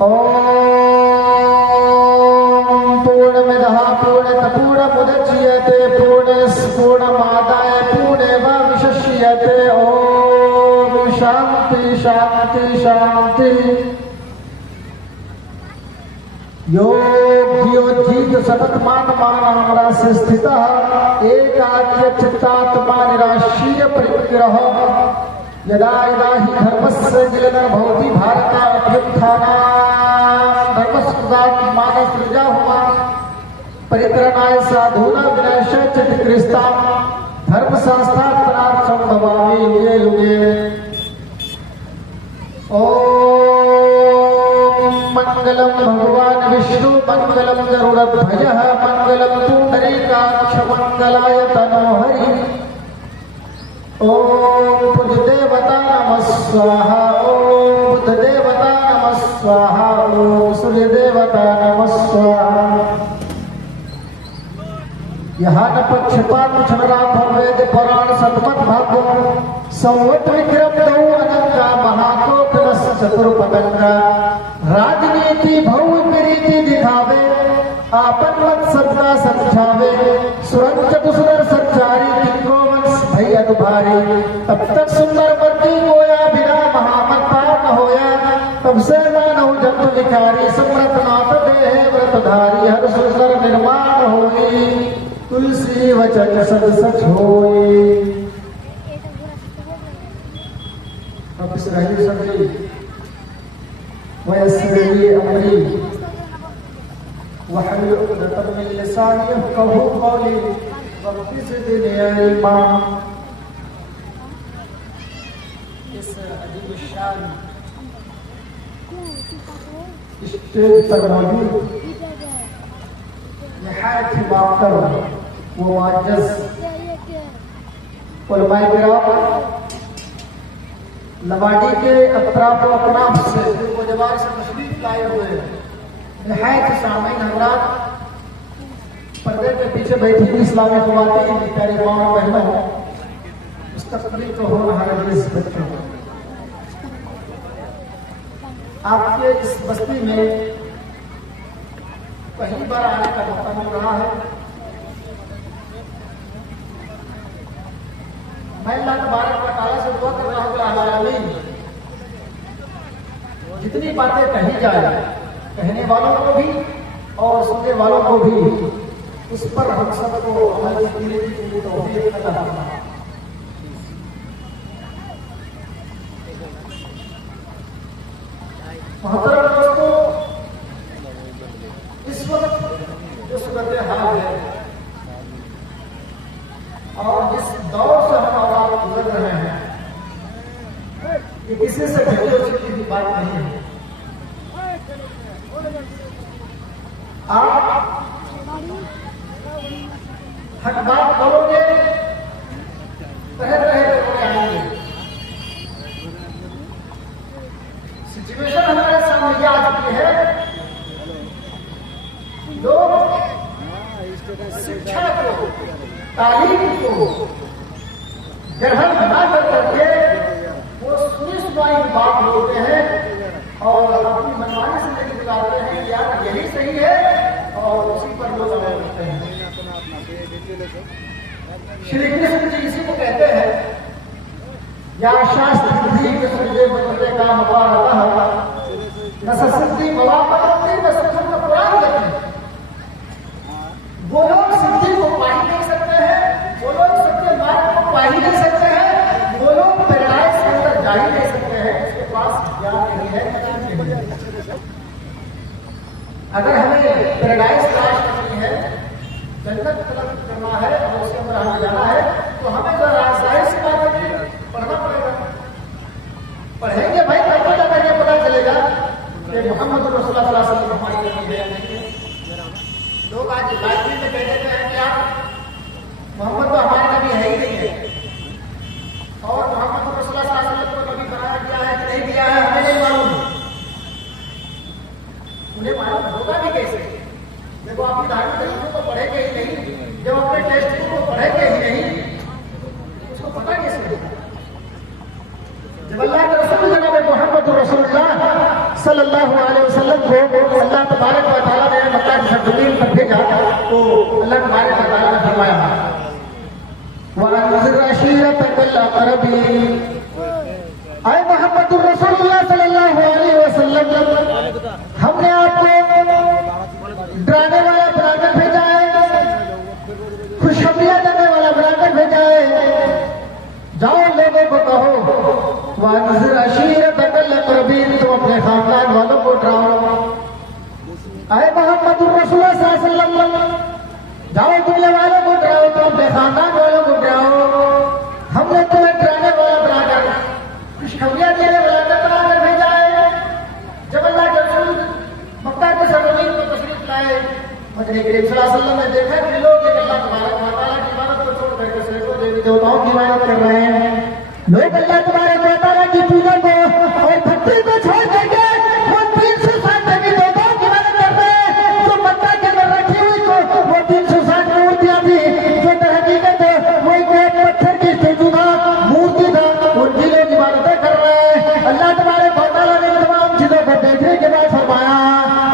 ओम पूर्णमदः पूर्णमुदच्यते पूर्णमादाय पूर्णमेवावशिष्यते। ओम शांति शांति शांति। योगीत सतत मान से स्थित एकाग्र चित्तात्मा निराशीय परिग्रह यदा यदा हि धर्मस्य गिलनर भवति भारताभ्युत्थानां धर्मस्कृतात्मानः सृजा हुआ परित्रणाय साधूनां विनाशाय च विकृष्टां धर्मसंस्थापनार्थं भवामि युगे युगे। ओम मंगलम भगवान विष्णु मंगलम गरुड़ध्वजः मंगलम पुंडरीकाक्ष मंगलाय तनोहरि। ओम बुद्धदेवता नमः स्वाहा ओम बुद्धदेवता नमः स्वाहा ओम सूर्यदेवता नमः स्वाहा। यहाँ न पक्षपात क्षणरात वेद पुराण सतमत भागो संवत विक्रम दौ अनंगा महाकोप रस चतुर्पतंगा राजनीति भव्य प्रीति दिखावे आपन मत सबका समझावे सुरंग चतुसुर संचारी किनको वंश भई अनुभारी। तब तक सुंदर मर्दी गोया बिना महामत पार न होया तब से मानव जंतु विकारी समृत नाथ देह व्रतधारी हर सुंदर निर्माण होई तुलसी वचन सद सच होई। अब इस रही समझी वयस्री अमरी वहल उक़दतम मिन लिसानी यफ़क़हू क़ौली वक़्ति ज़िदनी इल्मा। इस अजीब शान स्टेज पर मौजूद निहायत ही बाकर वो मुअज़्ज़ज़ उलमाए किराम लवाडी के अतराफ व अकनाफ से गुजबार से तशरीफ लाए हुए निहायत शामीन हज़रात पर्दे के पीछे बैठी हुई इस्लामी ख़वातीन प्यारी माँ बहनों मुस्तक़बिल को हो रहा है इस बच्चों आपके इस बस्ती में पहली बार आने का मौका मिल रहा है। मैं अल्लाह तबारक व तआला से दुआ कर रहा हूँ जितनी बातें कही जाए कहने वालों को भी और सुनने वालों को भी उस पर हम सबको अमल करने की तौफीक अता फरमाए। मोहतरम दोस्तों इस वक्त जो सूरत हाल है और जिस दौर से हम आप गुजर रहे हैं ये किसी से घटी चिट्ठी की बात नहीं है। आप हक बात करोगे तरह तरह के लोग आएंगे। सिचुएशन हमारे सामने आ चुकी है लोग शिक्षा को तालीम को ग्रहण ना करके वो सुनी बात बोलते हैं और अपनी मनमानी से लेकर गुजारते हैं कि यार यही सही है और उसी पर लोग अमल करते हैं। श्री कृष्ण जी इसी को कहते हैं या शास्त्र बदलने का मौका रहता है न सिद्धि मवापति न सत्संग पुराण गति। वो लोग सिद्धि को पा ही नहीं सकते हैं वो लोग सत्य मार्ग को पा ही नहीं सकते हैं वो लोग पैराडाइज के अंदर जा ही नहीं सकते हैं उसके पास ज्ञान नहीं है। अगर हमें पैराडाइज तलाश करनी है जन्नत तलब करना है और उसके अंदर हमें जाना है तो हमें जरा जाहिर सी बात है पढ़ना पड़ेगा। पढ़ेंगे भाई तब तो जाकर ये पता चलेगा कि मोहम्मद रसूलुल्लाह सल्लल्लाहु अलैहि वसल्लम हमारी नबी है नहीं है। लोग आज लाइब्रेरी में कह देते हैं कि यार मोहम्मद तो हमारे नबी है ही नहीं है और मोहम्मद रसूलुल्लाह सल्लल्लाहु अलैहि वसल्लम को नबी बनाया गया है कि नहीं दिया है हमें नहीं मालूम। उन्हें मालूम होगा भी कैसे? देखो आप सल्लल्लाहु अलैहि वसल्लम को अल्लाह तबारक व तआला ने मक्का की सरजमीन पर भेजा तो अल्लाह तबारक व तआला ने फरमाया वअनज़िर अशीरतकल अक़रबीन। आए मोहम्मदुर रसूलुल्लाह सल्लल्लाहु अलैहि वसल्लम, हमने आपको डराने वाला बनाकर भेजा है, खुशखबरियां देने वाला बनाकर भेजा है। जाओ लोगों को कहो वअनज़िर अशीरतकल अक़रबीन, तुम अपने खानदान वालों को डराओ। आए मोहम्मदुर रसूलुल्लाह सल्लल्लाहु अलैहि वसल्लम, जाओ दुनिया वालों को डराओ, तुम अपने खानदान वालों को डराओ। हमने तुम्हें डराने वाला बनाकर, खुशखबरियां देने वाला बनाकर भेजा है। जब अल्लाह के रसूल मक्का के सरजमीन पर तशरीफ लाए, मदनी करीम सल्लल्लाहु अलैहि वसल्लम ने देखा कि लोग अल्लाह तबारक व तआला की इबादत को छोड़ करके सैकड़ों देवी देवताओं की इबादत कर रहे हैं। लोग अल्लाह तबारक व तआला की पूजा को और भक्ति को छोड़ करके वो 360 देवी देवताओं की इबादत कर रहे हैं। जो मक्का के अंदर रखी हुई को वो 360 मूर्तियां थी, जो दर हकीकत वो एक पत्थर की स्टेचू था, मूर्ति था, उनकी लोग इबादतें कर रहे हैं। अल्लाह तबारक व तआला ने तमाम चीजों को देखने के बाद फरमाया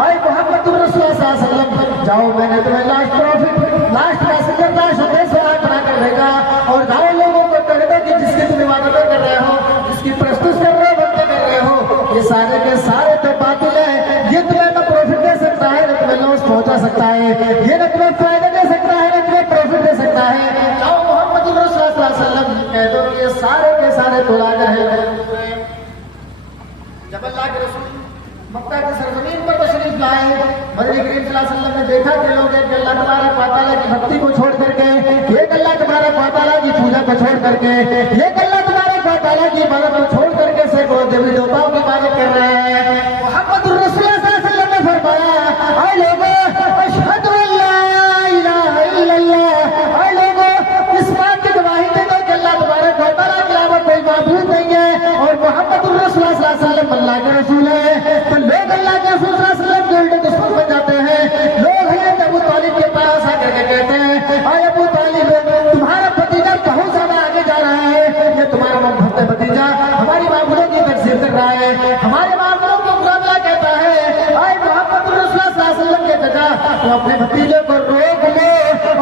आए मोहम्मदुर रसूलुल्लाह सल्लल्लाहु अलैहि वसल्लम, जाओ मैंने तुम्हें last profit, last messenger, last संदेश बनाकर भेजा और जाओ लोगों को कह दो कि जिसकी तुम इबादतें कर रहे हो, जिसकी प्रस्तुत कर रहे हो, भक्ति कर रहे हो, ये सारे के सारे तो बातिल है। ये तुम्हें न प्रॉफिट दे सकता है, न तुम्हें लॉस पहुंचा सकता है, ये न तुम्हें फायदा दे सकता है, न तुम्हें प्रॉफिट दे सकता है। जाओ मोहम्मदुर रसूलुल्लाह सल्लल्लाहु अलैहि वसल्लम कह दो कि ये सारे के सारे तोड़ाकर है। जब अल्लाह के रसूल मक्का की सरजमीन पर तशरीफ लाए, मदनी करीम सल्लल्लाहु अलैहि वसल्लम ने देखा कि लोग एक अल्लाह तबारक व तआला की भक्ति को छोड़ करके, एक अल्लाह तबारक व तआला की पूजा को छोड़ करके, एक अल्लाह तबारक व तआला की इबादत को छोड़ करके सैकड़ों देवी देवताओं की इबादत कर रहे हैं। मोहम्मदुर रसूलुल्लाह सल्लल्लाहु अलैहि वसल्लम ने फरमाया आए लोगों, अशहदु अल्ला इलाहा इल्लल्लाह, आए लोगों इस बात की गवाही दे दो कि अल्लाह तबारक व तआला के अलावा कोई माबूद नहीं है और मोहम्मदुर रसूलुल्लाह सल्लल्लाहु अलैहि वसल्लम अल्लाह के रसूल है। तो लोग अल्लाह के रसूल सल्लल्लाहु अलैहि वसल्लम के उल्टे दुश्मन बन जाते हैं। लोग हज़रत अबू तालिब के पास आकर के कहते हैं आए अबू तालिब, तुम्हारा भतीजा बहुत ज्यादा आगे जा रहा है, ये तुम्हारा भतीजा हमारी माबूदों की तकसीर कर रहा है, हमारे माबूदों को बुरा भला कहता है। आए मोहम्मदुर रसूलुल्लाह सल्लल्लाहु अलैहि वसल्लम के चाचा, तो अपने भतीजे को रोक लो,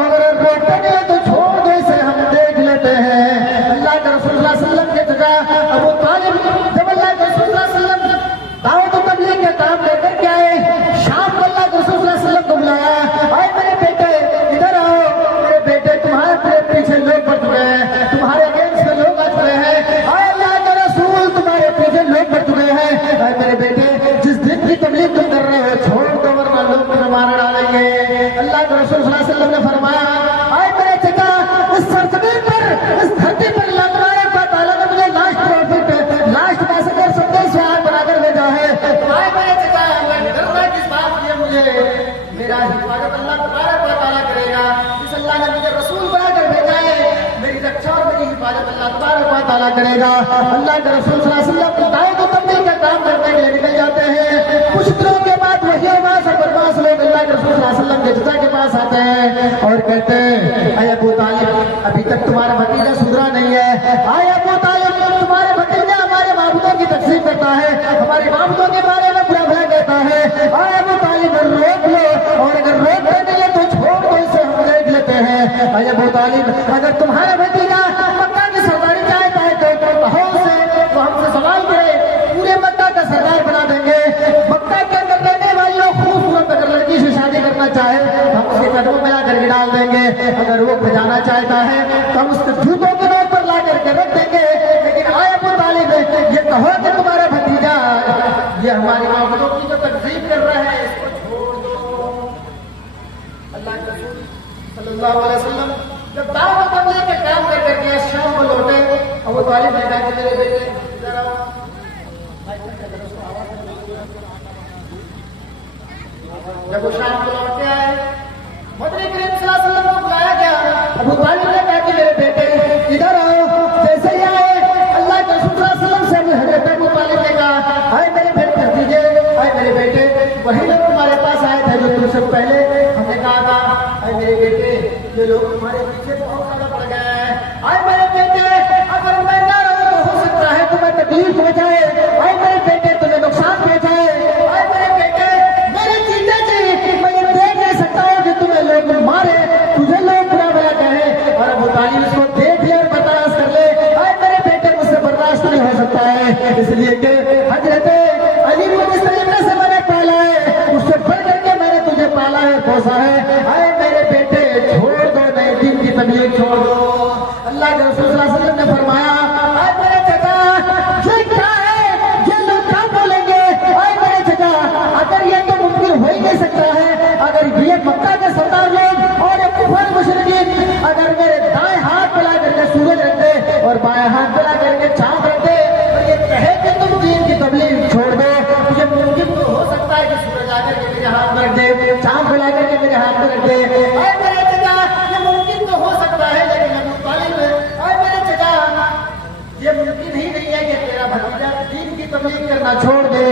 अगर रोकते नहीं तो छोड़ दो, इसे हम देख लेते हैं। अल्लाह के रसूल सल्लल्लाहु अलैहि वसल्लम के चाचा अबू तालिब जब अल्लाह के रसूल सल्लल्लाहु अलैहि वसल्लम दावत और तबलीग के काम लेकर के आए, शाम को अल्लाह के रसूल सल्लल्लाहु अलैहि वसल्लम को बुलाया, आए मेरे बेटे इधर आओ, मेरे बेटे तुम्हारे पीछे लोग बढ़ चुके हैं, तुम्हारे अगेंस्ट में लोग आ चुके हैं। आए अल्लाह के रसूल तुम्हारे पीछे लोग बढ़ चुके हैं। आए मेरे बेटे जिस दिन की तबलीग तुम कर रहे हो छोड़ दो, वरना लोग तुम्हें मार डालेंगे। अल्लाह के रसूल सल्लल्लाहु अलैहि वसल्लम ने फरमाया आए मेरे चचा, इस सरजमीन पर, इस धरती पर अल्लाह तबारक व तआला ने मुझे लास्ट प्रॉफिट, लास्ट मैसेंजर संदेश बनाकर भेजा है। आए मेरे चचा, मैं डरना किस बात की है, मुझे मेरा हिफाजत अल्लाह तबारक व तआला करेगा। जिस अल्लाह ने मुझे रसूल बनाकर भेजा है, मेरी रक्षा और मेरी हिफाजत अल्लाह तबारक व तआला करेगा। अल्लाह के रसूल सल्लल्लाहु अलैहि वसल्लम दावत और तबलीग का काम करने के लिए निकल जाते हैं। कुछ दिनों के बाद वही आवाज और बदमाश लोग अल्लाह के रसूल सल्लल्लाहु अलैहि वसल्लम के चचा के पास आते हैं और कहते हैं आए अबू तालिब, अभी तक तुम्हारा भतीजा सुधरा नहीं है। आए अबू तालिब, तुम्हारे भतीजा हमारे माबूदों की तकसीम करता है, हमारे माबूदों के बारे में बुरा भला कहता है। आए अबू तालिब, रोक लो, और अगर रोकते नहीं है तो छोड़ दो, इसे हम देख लेते हैं। आए अबू तालिब, अगर तुम्हारा भतीजा मक्का की सरदारी चाहता है तो कहो उसे, तो हमसे सवाल करे, पूरे मक्का का सरदार बना देंगे। मक्का के अंदर रहने वाली लोग खूबसूरत अगर लड़की से शादी करना चाहे हम उसके कदमों में ला करके डाल देंगे। अगर वो बजाना चाहता है तो हम उसके जूतों के नोक पर ला करके रख देंगे। लेकिन आए अबू तालिब, ये कहो कि तुम्हारा भतीजा ये हमारी माबूदों की जो तकजीब कर रहा है, इसको छोड़ दो। अल्लाह के रसूल सल्लल्लाहु अलैहि वसल्लम जब दावत और तबलीग के काम कर करके शाम को लौटे, अबू तालिब ने कहा कि मेरे बेटे इधर आओ। जब वो शाम को लौट के आए, मदनी करीम सल्लल्लाहु अलैहि वसल्लम को बुलाया गया। अबू तालिब ने कहा कि मेरे बेटे इधर आओ। जैसे ही आए, अल्लाह के रसूल सल्लल्लाहु अलैहि वसल्लम से हजरत अबू तालिब ने कहा आए मेरे बेटे भतीजे, आए मेरे बेटे, वही लोग तुम्हारे पास आए थे जो तुमसे पहले हमने कहा था। आए मेरे बेटे, ये लोग तुम्हारे पीछे बहुत ज्यादा पड़ गए हैं। आए मेरे बेटे, अगर मैं ना रहूं तो हो सकता है तुम्हें तकलीफ हो जाए। आए मेरे बेटे, तुम्हें नुकसान पहुंचाए। है, इसलिए कि हजरत अली को जिस तरीके से मैंने पाला है उससे बढ़ करके मैंने तुझे पाला है, पोसा है। अरे मेरे बेटे छोड़ दो, नए दिन की तबलीग छोड़ दो। अल्लाह के रसूल सल्लल्लाहु अलैहि वसल्लम ने फरमाया, अरे मेरे चचा ये क्या है, ये लोग क्या बोलेंगे? अरे मेरे चचा अगर ये तो मुमकिन हो ही नहीं सकता है, अगर ये मक्का के सरदार लोग और ये कुफर मुशरिकीन अगर मेरे दाएं हाथ मिला करके सूरज रख दे और बाएं हाथ मिला करके चांद रख दे और ये कहे कि तुम दीन की तबलीग छोड़ दो, मुझे मुमकिन तो हो सकता है कि सूरज आकर के मेरे हाथ में रख दे, चांद मिला करके मेरे हाथ में रख दे। अरे मेरे चचा ये मुमकिन तो हो सकता है, लेकिन अरे मेरे चचा ये मुमकिन ही नहीं है कि तेरा भतीजा दीन की तबलीग करना छोड़ दे।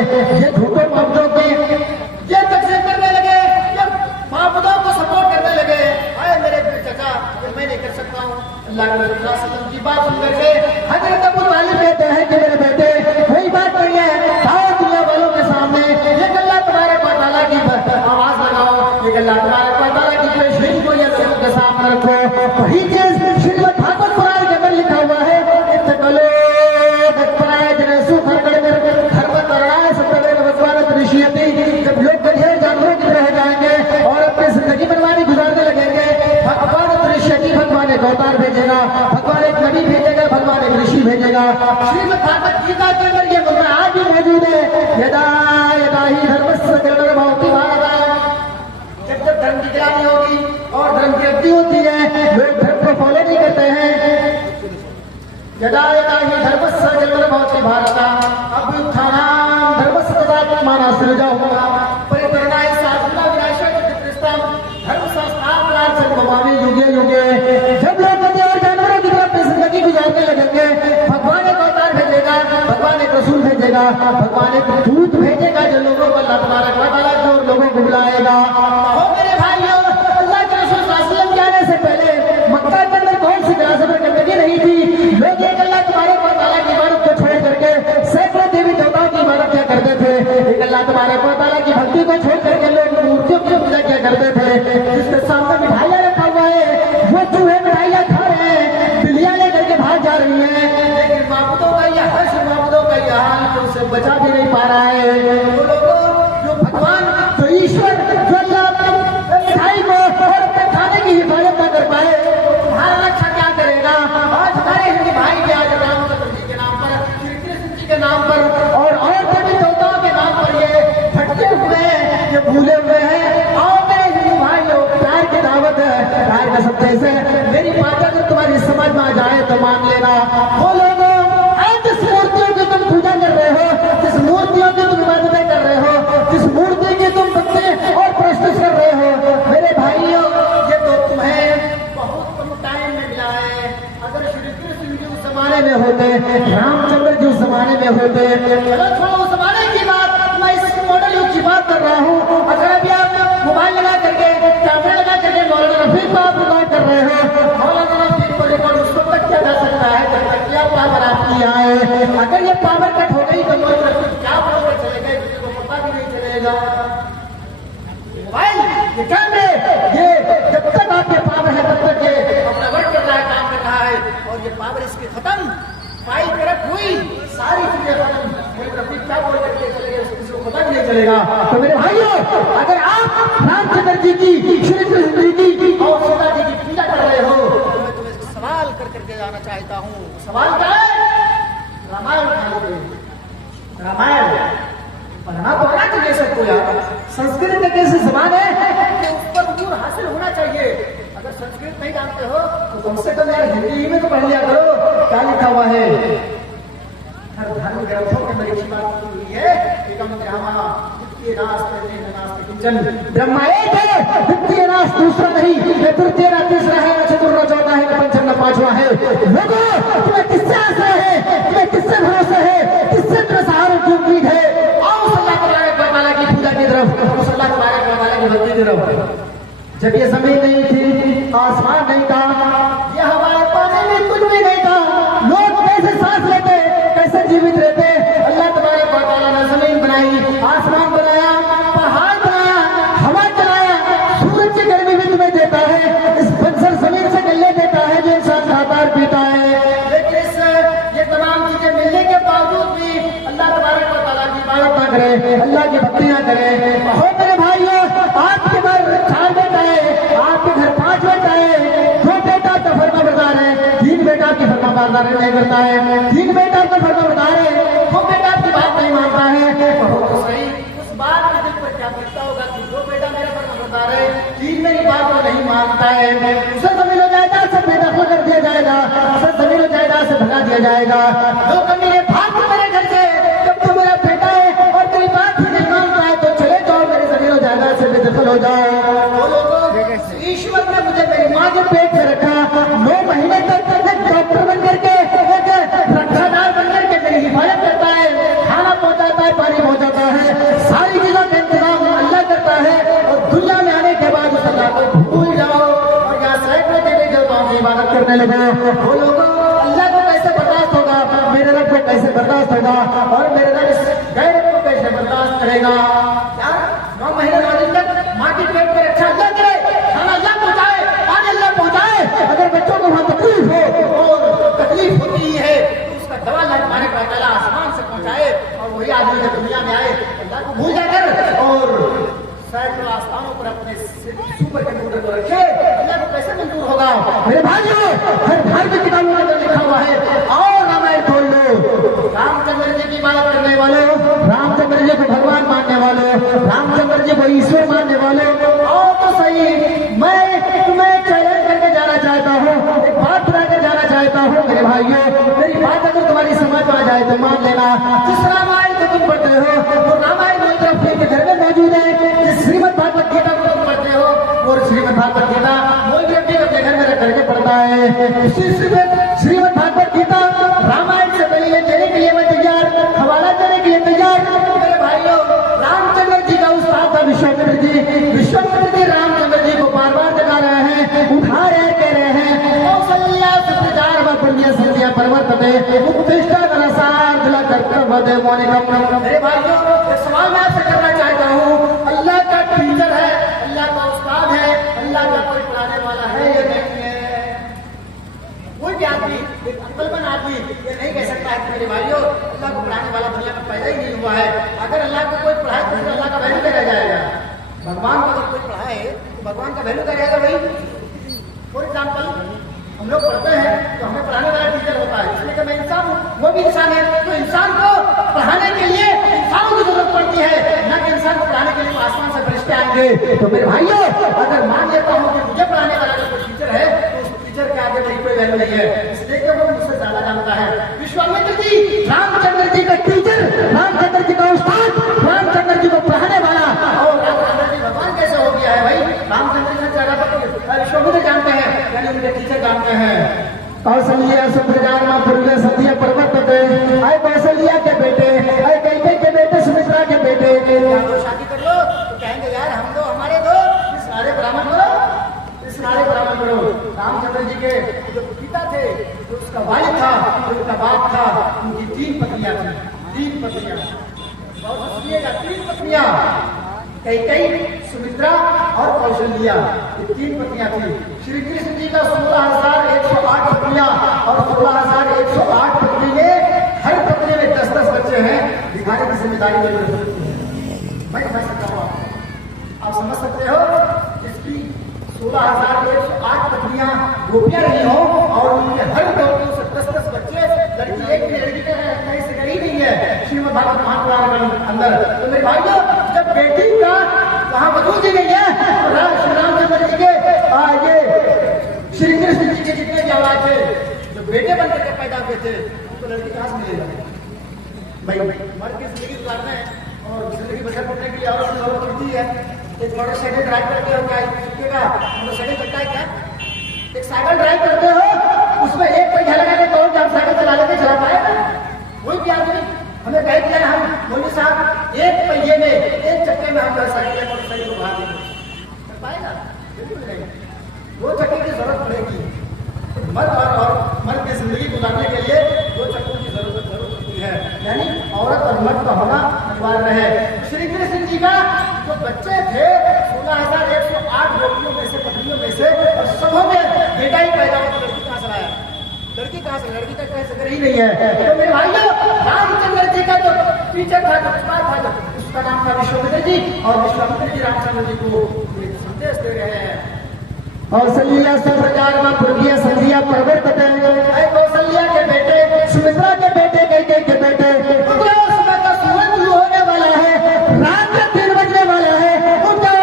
ये झूठों मामलों की ये तकसीम करने लगे, ये मामलों को सपोर्ट करने लगे। अरे मेरे चचा ये मैं नहीं कर सकता हूँ। अल्लाह के रसूल सल्लल्लाहु अलैहि वसल्लम की बात सुन करके हजरत अबू तालिब कहते हैं कि मेरे बेटे कोई बात नहीं है, आओ दुनिया वालों के सामने ये अल्लाह तबारक व तआला की आवाज लगाओ, ये अल्लाह तबारक व तआला की पेशगी को ये लोगों के सामने रखो। वही चीज श्रीमद् भागवत पुराण के अंदर लिखा हुआ है, इत्तकलो दत्पराय जनसु खरगड़ धर्म तराय सतवेद वस्वानत ऋषियति। जब लोग गधे जानवरों की तरह जाएंगे और अपनी जिंदगी बनवानी गुजारने लगेंगे, भगवान ऋषि भगवान एक अवतार भेजेगा, भगवान एक नबी भेजेगा, भगवान एक ऋषि भेजेगा। श्रीमद् भागवत गीता के अंदर ये मंत्र आज भी मौजूद है, यदा यदा ही धर्मस्य ग्लानिर्भवति भारत। जब जब धर्म की गिरानी होगी और धर्म की अवधि होती है, लोग धर्म को फॉलो नहीं करते हैं। यदा यदा ही धर्मस्य ग्लानिर्भवति भारत अभ्युत्थानं धर्मस्य तदात्माना सृजोः परित्राणाय साधुनां विनाशाय च कृष्णं धर्म संस्थापनार्थं भवामि युगे युगे। जब लोग गधे और जानवरों की तरफ अपनी जिंदगी गुजारने लगेंगे, भगवान एक अवतार भेजेगा, भगवान एक रसूल भेजेगा, भगवान एक दूत भेजेगा जो लोगों को अल्लाह तबारक व तआला की ओर लोगों को बुलाएगा। हो मेरे भाइयों, अल्लाह के रसूल सल्लल्लाहु अलैहि वसल्लम के आने से पहले मक्का के अंदर कौन सी विरासत में गंदगी नहीं थी। लोग एक अल्लाह तबारक व तआला की इबादत को छोड़ करके सैकड़ों देवी देवताओं की इबादत क्या करते थे। एक अल्लाह तबारक व तआला की भक्ति को छोड़ करके लोग मूर्तियों की पूजा क्या करते थे। जिसके सामने मिठाइयाँ रखा हुआ है वो चूहे मिठाइयाँ खा रहे हैं, बिल्लियाँ लेकर के भाग जा रही हैं, लेकिन माबूदों का यह हर्ष, माबूदों का यह हाल उनसे बचा भी नहीं पा रहा है। वो लोगों जो भगवान जो ईश्वर जो अल्लाह मिठाई को और अपने खाने की हिफाजत न कर पाए, तुम्हारा रक्षा क्या करेगा। आज हमारे हिंदी भाई के आज रामचंद्र जी के नाम पर, श्री कृष्ण जी के नाम पर और देवी देवताओं के नाम पर ये भटके हुए हैं, ये भूले हुए हैं। और मेरे हिंदू भाइयों, प्यार की दावत है, प्यार का संदेश है। मेरी बात अगर तुम्हारी समझ में आ जाए तो मान लेना। वो लोगों जिस मूर्तियों की तुम पूजा कर रहे हो, जिस मूर्तियों की तुम इबादतें कर रहे हो, जिस मूर्ति की तुम भक्ति और प्रस्तुत कर रहे हो, मेरे भाइयों ये तो तुम्हें बहुत कम टाइम में मिला है। अगर श्री कृष्ण जी उस जमाने में होते, रामचंद्र जी उस जमाने में होते, चलो छोड़ो उस जमाने की बात, मैं इस मॉडल युग की बात कर रहा हूँ। अगर अभी आप मोबाइल लगा करके कैमरा लगा करके मौलाना रफीक को आप रिकॉर्ड कर रहे हो, मौलाना रफीक को रिकॉर्ड उस वक्त तक किया जा सकता है जब तक क्या पावर आपकी आए। अगर ये पावर कट हो गई तो मौलाना रफीक क्या पावर चलेगा किसी को पता भी नहीं चलेगा। मोबाइल ये कैमरे ये जब तक आपके पावर है तब तक ये अपना वर्क कर रहा है, काम कर रहा है, और ये पावर इसकी खत्म, फाइल करप्ट हुई, सारी चीजें खत्म, रफीक क्या बोल करके चलेगा किसी को पता भी नहीं चलेगा। तो मेरे भाइयों, अगर आप रामचंद्र जी की, श्री कृष्ण जी की और सीता जी की पूजा कर रहे हो तो मैं तुम्हें सवाल कर करके जाना चाहता हूँ। सवाल क्या है? रामायण रामायण पढ़ना तो आना चाहिए सबको यार। संस्कृत एक ऐसी जबान है कि उस पर उजूर हासिल होना चाहिए। अगर संस्कृत नहीं जानते हो तो कम से कम यार हिंदी में तो पढ़ लिया करो क्या लिखा हुआ है। हर धर्म ग्रंथों के मेरी बात हुई है, ब्रह्मा एक है, द्वितीय नाश दूसरा नहीं, न तृतीय न तीसरा है, न चतुर्थ न चौथा है, न पंचम न पांचवा है। लोगों तुम्हें किससे आश्रय है, तुम्हें किससे भरोसा है, किससे तुम्हें सहारा की उम्मीद है? आओ अल्लाह तबारक व तआला की पूजा की तरफ, अल्लाह तबारक व तआला की भक्ति की तरफ। जब ये जमीन नहीं थी, आसमान नहीं था, ये हमारे पानी में कुछ भी नहीं था, लोग कैसे सांस लेते, कैसे जीवित रहते? अल्लाह तबारक व तआला ने जमीन बनाई, आसमान बनाया, पहाड़ बनाया, हवा चलाया, सूरज की गर्मी भी तुम्हें देता है, इस बंजर जमीन से गले देता है जो इंसान खाता और पीता है। लेकिन ये तमाम चीजें मिलने के बावजूद भी करे, अल्लाह की भक्तियां करे। हो मेरे भाइयों, आपके घर 4 बेटा है, आपके घर 5 बेटा है, 2 बेटा तो फर्मा बरदार है, 3 बेटा की फर्मा बरदारी नहीं करता है, 3 बेटा तो फर्मा बरदार है, 2 बेटा की बात नहीं मानता है। तो सही उस बात में दिल पर क्या बीतता होगा कि 2 बेटा मेरा फर्मा बरदार है, 3 मेरी बात को नहीं मानता है, उसे जमीन हो जाएगा, सब बेटा को कर दिया जाएगा, उसे जमीन हो जाएगा, से भगा दिया जाएगा। जो कभी ये भाग मेरे घर से, जब तो मेरा बेटा है और मेरी बात ही नहीं मानता है, तो चले जाओ, मेरी जमीन हो जाएगा, से बेदखल हो जाओ। ईश्वर ने मुझे मेरी माँ के पेट में रखा, 9 महीने तक डॉक्टर बन करके, रक्षादार बन करके मेरी हिफाजत करता है, खाना पहुंचाता है, पानी पहुंचाता है, सारी चीजों का इंतजाम अल्लाह करता है। और दुनिया में आने के बाद उस अल्लाह को भूल जाओ और यहाँ सैकड़ों देवी देवताओं की इबादत करने लगो। वो लोगों अल्लाह को कैसे बर्दाश्त होगा, मेरे रब को कैसे बर्दाश्त होगा, और मेरे रब इस गैरत को कैसे बर्दाश्त करेगा। यार 9 महीने 9 दिन तक माँ की पेट में रक्षा अल्लाह करे, खाना अल्लाह पहुंचाए, पानी अल्लाह पहुंचाए। अगर बच्चों को वहां तकलीफ हो और तकलीफ होती ही है तो उसका दवा अल्लाह हमारे ताला आसमान से पहुंचाए, और वही आदमी जब दुनिया में आए अल्लाह को भूल जाकर और सैकड़ों आसमानों पर अपने सुपर कंप्यूटर को रखे, अल्लाह को कैसे मंजूर होगा। मेरे भाइयों, हर धार्मिक किताबों में लिखा हुआ है, और रामायण खोल लो, रामचंद्र जी की इबादत करने वालों, रामचंद्र जी को भगवान मानने वालों, रामचंद्र जी को ईश्वर मानने वालों, और तो सही मैं तुम्हें चैलेंज करके जाना चाहता हूँ, एक बात बनाकर जाना चाहता हूँ। मेरे भाइयों, मेरी बात अगर तुम्हारी समझ में आ जाए तो मान लेना, जिस रामायण को तुम पढ़ते हो वो रामायण के घर में मौजूद है, जिस श्रीमद् भागवत गीता को तुम पढ़ते हो वो श्रीमद् भागवत गीता मोदी व्यक्ति अपने घर में रख करके पढ़ता है। उसी श्रीमद् भागवत गीता रामायण से पहले देने के लिए मैं तैयार, हवाला देने के लिए तैयार। मेरे भाइयों, रामचंद्र जी का उस्ताद था विश्वामित्र जी, विश्वामित्र जी रामचंद्र जी को बार बार जगा रहे हैं, उठा रहे, कह रहे हैं कौसल्या सुप्रजार व पुण्य संध्या पर्वतते उत्तिष्ठ रसार दिला कर्तव्य मोनिकम। मेरे भाइयों, एक सवाल मैं आपसे करना चाहता हूँ, अल्लाह का टीचर है, अल्लाह का उस्ताद है, अल्लाह का कोई पढ़ाने वाला है या नहीं है? कोई भी आदमी, एक अक्लमंद आदमी ये नहीं कह सकता है कि मेरे भाइयों अल्लाह को पढ़ाने वाला दुनिया में पैदा ही नहीं हुआ है। अगर अल्लाह को कोई पढ़ाए तो अल्लाह का वैल्यू क्या रह जाएगा? भगवान को अगर कोई पढ़ाए तो भगवान का वैल्यू क्या रहेगा भाई? फॉर एग्जाम्पल, हम लोग पढ़ते हैं तो हमें पढ़ाने वाला टीचर होता है, इसलिए कि मैं इंसान हूँ, वो भी इंसान है, तो इंसान को पढ़ाने के लिए इंसानों की जरूरत पड़ती है, न कि इंसान को पढ़ाने के लिए आसमान से फरिश्ते आएंगे। तो मेरे भाइयों, अगर मान लेता हूँ कि मुझे पढ़ाने वाला अगर कोई टीचर है तो उस टीचर के आगे मेरी कोई वैल्यू नहीं है, इसलिए कि वो मुझसे ज्यादा जानता है। विश्वामित्र जी रामचंद्र जी का टीचर, रामचंद्र जी का उस्ताद, रामचंद्र जी को पढ़ाने वाला, और रामचंद्र जी भगवान कैसे हो गया है भाई? रामचंद्र जी ज्यादा विश्वामित्र जानते हैं, यानी उनके टीचर जानते हैं। कौशल्या सुप्रजार मां पुण्य संध्या पर्वतते, आए कौशल्या के बेटे, आए कैके के बेटे, सुमित्रा के बेटे, तो शादी कर लो तो कहेंगे यार हम दो हमारे दो, इस नारे ब्राह्मण करो, इस नारे ब्राह्मण करो। रामचंद्र जी के जो पिता थे, जो उसका भाई था, जो उसका बाप था, उनकी 3 पत्नियां थी, 3 पत्नियां, बहुत सुनिएगा, 3 पत्नियां, कैकेयी, सुमित्रा और कौशल्या, ये 3 पत्नियां थी। श्री कृष्ण जी का 16,108 पत्नियां और 16,108 पत्नी में हर पत्नी में 10-10 बच्चे हैं, दिखाने की जिम्मेदारी मैं समझ सकता हूँ। आप समझ सकते हो, इसकी 16,108 पत्नियां गोपियां रही हो और उनके हर गोपियों से 10-10 बच्चे, लड़की एक भी लड़की का कहीं से कहीं नहीं है श्रीमद् भागवत महापुराण के अंदर। तो मेरे भाइयों, जब बेटी का वहां वजूद ही नहीं है, श्री रामचंद्र जी के ये श्री कृष्ण जी के जितने भी औलाद थे जो बेटे बनकर के पैदा हुए थे, उनको लड़की कहां से मिलेगा भाई? मर्द की जिंदगी गुजारना है और जिंदगी बसर करने के लिए औरत की जरूरत पड़ती है। एक मोटरसाइकिल ड्राइव करते हो, क्या सीखेगा? मोटरसाइकिल चलता है क्या? एक साइकिल ड्राइव करते हो, उसमें एक पहिया लगा के तो आप साइकिल चला लेके चला पाएगा? कोई भी आदमी हमें कह दिया हम मोदी साहब एक पहिए में, एक चक्के में हम साइकिल मोटरसाइकिल को भाग देंगे, कर पाएगा? बिल्कुल नहीं। 2 चक्के की जरूरत पड़ेगी। मर्द और मर्द की जिंदगी गुजारने के लिए 2 चक्कों की जरूरत पड़ती है, यानी औरत और मर्द का होना अनिवार्य है। श्री कृष्ण जी का जो बच्चे थे 16,108 गोपियों में से, पत्नियों में से, और सबों में बेटा ही पैदा हुआ, तो लड़की कहां से लाया? लड़की कहां से? लड़की का कहीं से ही नहीं है। तो मेरे भाइयों, रामचंद्र जी का जो टीचर था, जो उस्ताद था, उसका नाम था विश्वामित्र जी, और विश्वामित्र जी रामचंद्र जी को एक संदेश दे रहे हैं। कौशल्या सुप्रजारमा पुरगिया संधिया प्रवर्तते, कौशल्या के बेटे, सुमित्रा के बेटे, कैकेयी के बेटे, सुबह का सूरज शुरू होने वाला है, रात के 3 बजने वाला है, उठो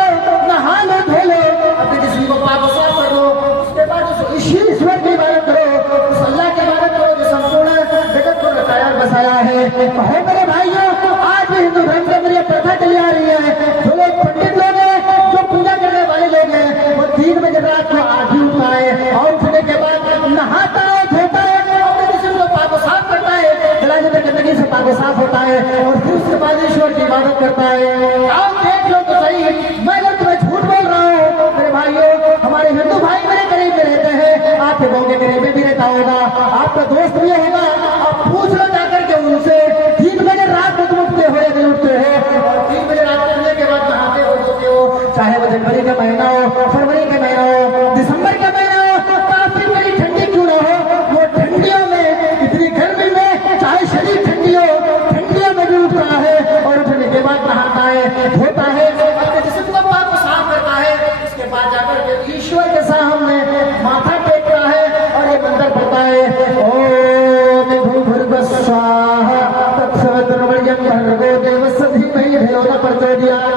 नहा लो धो लो, अपने जिस्म को पाक साफ कर लो, उसके बाद उस ईश्वर की इबादत करो, उस अल्लाह की इबादत करो जो संपूर्ण जगत को रचाया बसाया है। कहो मेरे भाइयों, आज भी हिंदू धर्म के अंदर ये प्रथा चली आ रही है, जो लोग पंडित लोग हैं, जो पूजा करने वाले लोग हैं, वो 3 बजे रात को आज ही उठता है और उठने के बाद नहाता है, धोता है, अपने जिस्म को पाक साफ करता है, जलाने में गंदगी से पाक साफ होता है, और फिर उसके बाद ईश्वर की इबादत करता है। आओ देख लो तो सही, मैं अगर तुम्हें झूठ बोल रहा हूँ मेरे भाइयों, हमारे हिंदू भाई मेरे करीब में रहते हैं, आपके गाँव के करीब में भी रहता होगा, आपका दोस्त भी होगा, आप पूछ लो जाकर के उनसे, 3 बजे रात को तुम उठते हो या नहीं उठते हो, और 3 बजे रात को उठने के बाद नहाते हो धोते हो, चाहे वो जनवरी का महीना हो, फरवरी का महीना हो, दिसंबर का महीना हो, काफी बड़ी ठंडी क्यों ना हो, वो ठंडियों में, इतनी गर्मी में, चाहे शरीर ठंडी हो, ठंडियों में भी उठ रहा है, और उठने के बाद नहाता है, धोता है, अपने जिस्म को पाक साफ करता है, उसके बाद जाकर के ईश्वर के सामने माथा टेकता है और ये मंत्र पढ़ता है, ओम भूर्भुवः स्वाहा तत्सवितुर्वरेण्यं भर्गो देवस्य धीमहि धियो न प्रचोदयात्।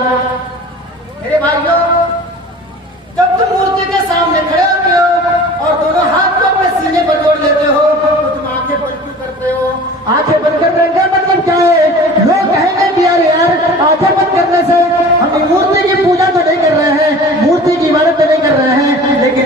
मेरे भाइयों, जब तुम मूर्ति के सामने खड़े होते हो और दोनों हाथ को अपने सीने पर जोड़ लेते हो, तो तुम आंखें बंद क्यों करते हो? आंखें बंद करने का मतलब क्या है? लोग कहेंगे कि यार आंखें बंद करने से हम मूर्ति की पूजा तो नहीं कर रहे हैं, मूर्ति की इबादत तो नहीं कर रहे हैं, लेकिन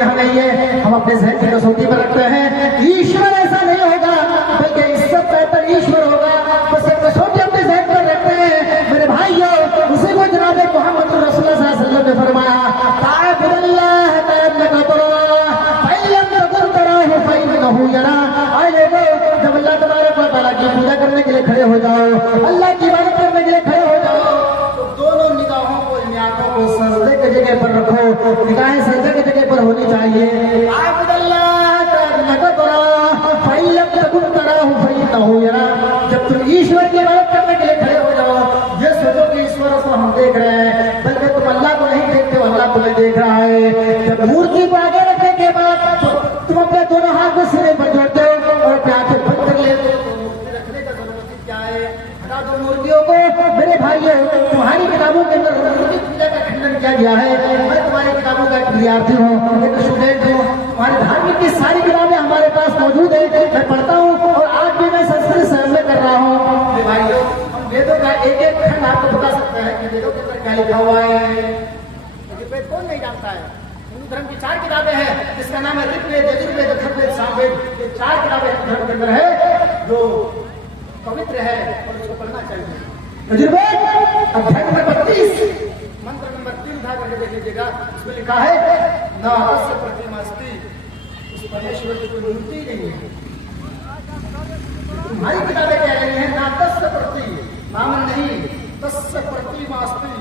हम अपने जहन की कसौटी पर रखते हैं, ईश्वर ऐसा नहीं होगा, बल्कि इससे बेहतर ईश्वर होगा, बस एक कसौटी अपने जहन पर रखते हैं। मेरे भाइयों, उसी को जनाब मोहम्मद रसूलुल्लाह सल्लल्लाहु अलैहि वसल्लम ने फरमाया, ताअबुदल्लाह ताअन्नका तराह फइल्लम तकुन तराहु फइन्नहु यराक। आए लोगों, जब अल्लाह तबारक व तआला की पूजा करने के लिए खड़े हो जाओ, अल्लाह की इबादत करने के लिए खड़े हो जाओ, तो दोनों निगाहों को, इन आंखों को सजदे की जगह पर रखो, निगाहें सजदे की जगह पर होनी चाहिए। ताअबुदल्लाह ताअन्नका तराह फइल्लम तकुन तराहु फइन्नहु यराक। जब तुम ईश्वर की इबादत करने के लिए खड़े हो जाओ, ये सोचो कि ईश्वर को हम देख रहे हैं, बल्कि तुम अल्लाह को नहीं देखते हो, अल्लाह तुम्हें देख रहा है। जब मूर्ति को आगे रखने के बाद तुम अपने दोनों हाथ को सिरे पर जोड़ते हो और अपनी आंखें बंद कर लेते हो, तो मूर्ति रखने का जरूरत क्या है? हटा दो मूर्तियों को। मेरे भाइयों, तुम्हारी किताबों के अंदर मूर्ति पूजा का खंडन किया गया है। मैं तुम्हारी किताबों का एक विद्यार्थी हूँ, एक स्टूडेंट हूँ, तुम्हारी धार्मिक की सारी किताबें हमारे पास मौजूद है, मैं पढ़ता हूँ, और आज भी मैं संस्कृत से हमले कर रहा हूँ। मेरे भाइयों, वेदों का एक एक खंड आपको बता सकता है कि वेदों के अंदर क्या लिखा हुआ है। वेद कौन नहीं जानता है? हिंदू धर्म की 4 किताबें हैं, जिसका नाम है ऋग्वेद, यजुर्वेद, अथर्ववेद, सामवेद। ये 4 किताबें हिंदू धर्म के अंदर है जो पवित्र है और उसको पढ़ना चाहिए। यजुर्वेद अध्याय नंबर 32 मंत्र नंबर 3 उठा करके देख लीजिएगा, उसमें लिखा है, न तस्य प्रतिमास्ति, उस परमेश्वर की कोई मूर्ति नहीं है। तुम्हारी किताबें कह रही हैं, ना तस्य प्रति, नाम नहीं, तस्य प्रतिमास्ति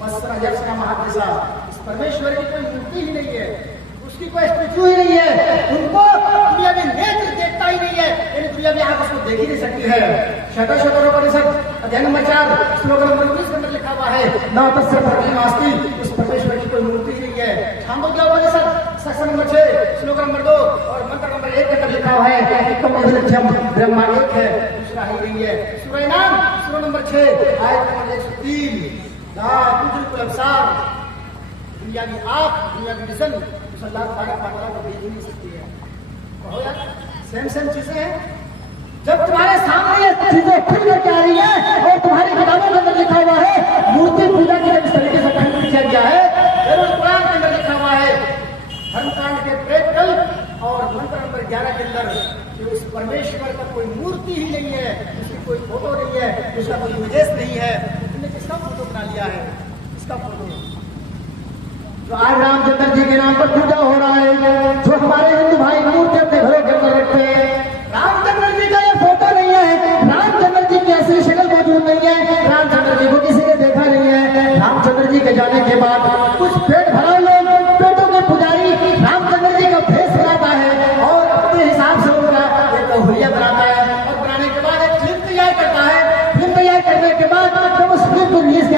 मस्रा यक्षना महादिशा, इस परमेश्वर की कोई मूर्ति ही नहीं है, उसकी कोई स्टैच्यू ही नहीं है, उनको दुनिया में नेत्र देखता ही नहीं है, यानी दुनिया में आप उसको देख ही नहीं सकती है। शतशतोपनिषद अध्याय नंबर 4 श्लोक नंबर 19 के अंदर लिखा हुआ है, न तस्य प्रतिमास्ति, उस परमेश्वर की कोई मूर्ति नहीं है। छांदोग्योपनिषद सेक्शन नंबर 6 श्लोक नंबर 2 और मंत्र नंबर 1 के अंदर लिखा हुआ है, ब्रह्मा एक है, दूसरा ही नहीं है। सूरह नाम सूरह नंबर 6 आयत नंबर 103, दुनिया की आंख, दुनिया की विजन उस अल्लाह ताला को देख नहीं सकती है। कहो यार, सेम चीजें हैं। जब तुम्हारे सामने ये चीजें खुल करके आ रही है और तुम्हारी किताबों के अंदर लिखा हुआ है मूर्ति पूजा की जिस तरीके से खंडन किया गया है, कुरान के अंदर लिखा हुआ है धर्मकांड के प्रैक्टिकल और मंत्र नंबर 11 के अंदर कि उस परमेश्वर का कोई मूर्ति ही नहीं है, उसकी कोई फोटो नहीं है, उसका कोई विदेश नहीं है। तुमने किसका फोटो बना लिया है? किसका फोटो? जो आज रामचंद्र जी के नाम पर पूजा हो रहा है, जो हमारे हिंदू भाई मूर्ति अपने घरों के अंदर रखते हैं, रामचंद्र जी का ये फोटो नहीं है, रामचंद्र जी की असली शक्ल मौजूद नहीं है, रामचंद्र जी को किसी ने देखा नहीं है। रामचंद्र जी के जाने के बाद कुछ पेट भरा लोग, पेटों के पुजारी रामचंद्र जी का भेष बनाता है और अपने हिसाब से उनका एक हुलिया बनाता है और बनाने के बाद एक फिल्म तैयार करता है। फिल्म तैयार करने के बाद जब उस फिल्म को रिलीज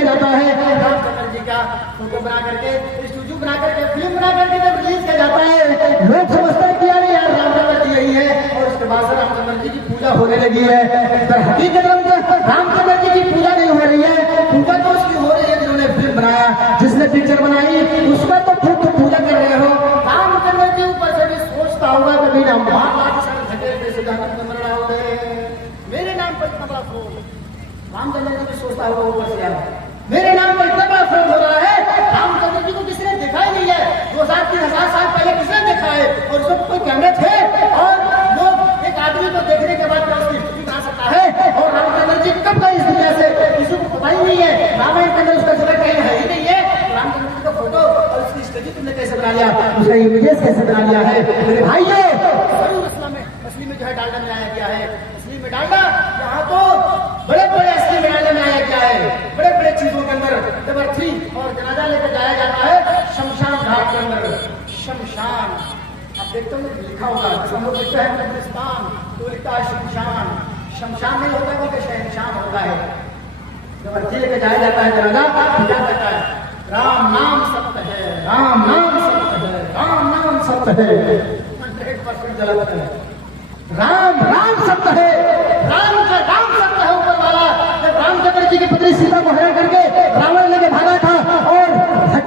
जी की पूजा होने लगी है। पर हकीकत रामचंद्र जी की पूजा नहीं हो रही है, पूजा तो उसकी हो रही है जिन्होंने फिल्म बनाया, जिसने पिक्चर बनाई, उसका तो खुद तो पूजा कर रहे हो। रामचंद्र जी ऊपर से भी सोचता होगा कभी ना मेरे नाम पर इतना बड़ा फ्रॉड, रामचंद्र जी भी सोचता होगा ऊपर से मेरे नाम पर इतना बड़ा फ्रॉड हो रहा है। रामचंद्र जी को किसने देखा ही नहीं है, 2000-3000 साल पहले किसने देखा है, और उसमें कोई कैमरे थे, और लोग एक आदमी को देखने के बाद उसकी स्थिति बना सकता है, और रामचंद्र जी कब गए इस दुनिया से किसी को पता ही नहीं है, रामायण के अंदर उसका जगह कहीं है ही नहीं है। रामचंद्र जी का फोटो और उसकी स्टडी तुमने कैसे बना लिया, उसका इमेजेस कैसे बना लिया है। मेरे भाइयों जरूर असली में जो है डालडा मिलाया गया है, असली में डालडा, यहाँ तो बड़े बड़े असली में डालडा मिलाया गया है, बड़े बड़े चीजों के अंदर जबरथी, और जनाजा लेकर जाया जाता है शमशान घाट के अंदर। शमशान आप देखते हो लिखा होगा, हम लोग लिखते हैं कब्रिस्तान, तो लिखता है शमशान। शमशान नहीं होता बल्कि शहनशान होता है। जबरथी लेकर जाया जाता है जनाजा, पूजा करता है, राम नाम सत्य है, राम नाम सत्य है, राम नाम सत्य है, 100% गलत है। राम राम सत्य है, राम का राम सत्य है ऊपर वाला। जब रामचंद्र जी की पत्नी सीता को हरण करके रावण लेके भागा था और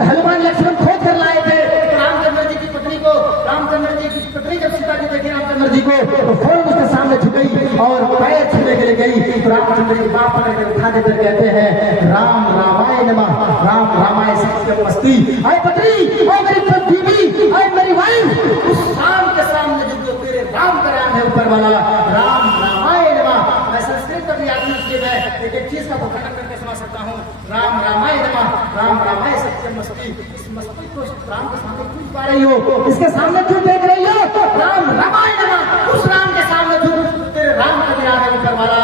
हनुमान लक्ष्मण खोज कर लाए थे, तो रामचंद्र जी की पत्नी को, रामचंद्र जी की पत्नी जब सीता जी देखी रामचंद्र जी को तो फौरन उसके सामने झुकी और पैर छूने के लिए गई, तो रामचंद्र जी बाप पकड़ उठा देकर कहते हैं राम रामाय नमः, राम रामाय सत्यम अस्ति। आए पत्नी, ओ मेरी बीवी, आए मेरी वाइफ, उस राम के सामने जो तेरे राम का नाम है ऊपर वाला, राम रामाय नमः। मैं संस्कृत का भी आदमी इसलिए मैं एक चीज का वर्णन करके सुना सकता हूँ, राम रामाय नमः, राम रामाय सत्यम अस्ति। इस मस्ती को राम के सामने क्यों पा रही हो, इसके सामने क्यों देख रही हो, राम रामाय नमः, उस राम के सामने जो तेरे राम का नाम है ऊपर वाला।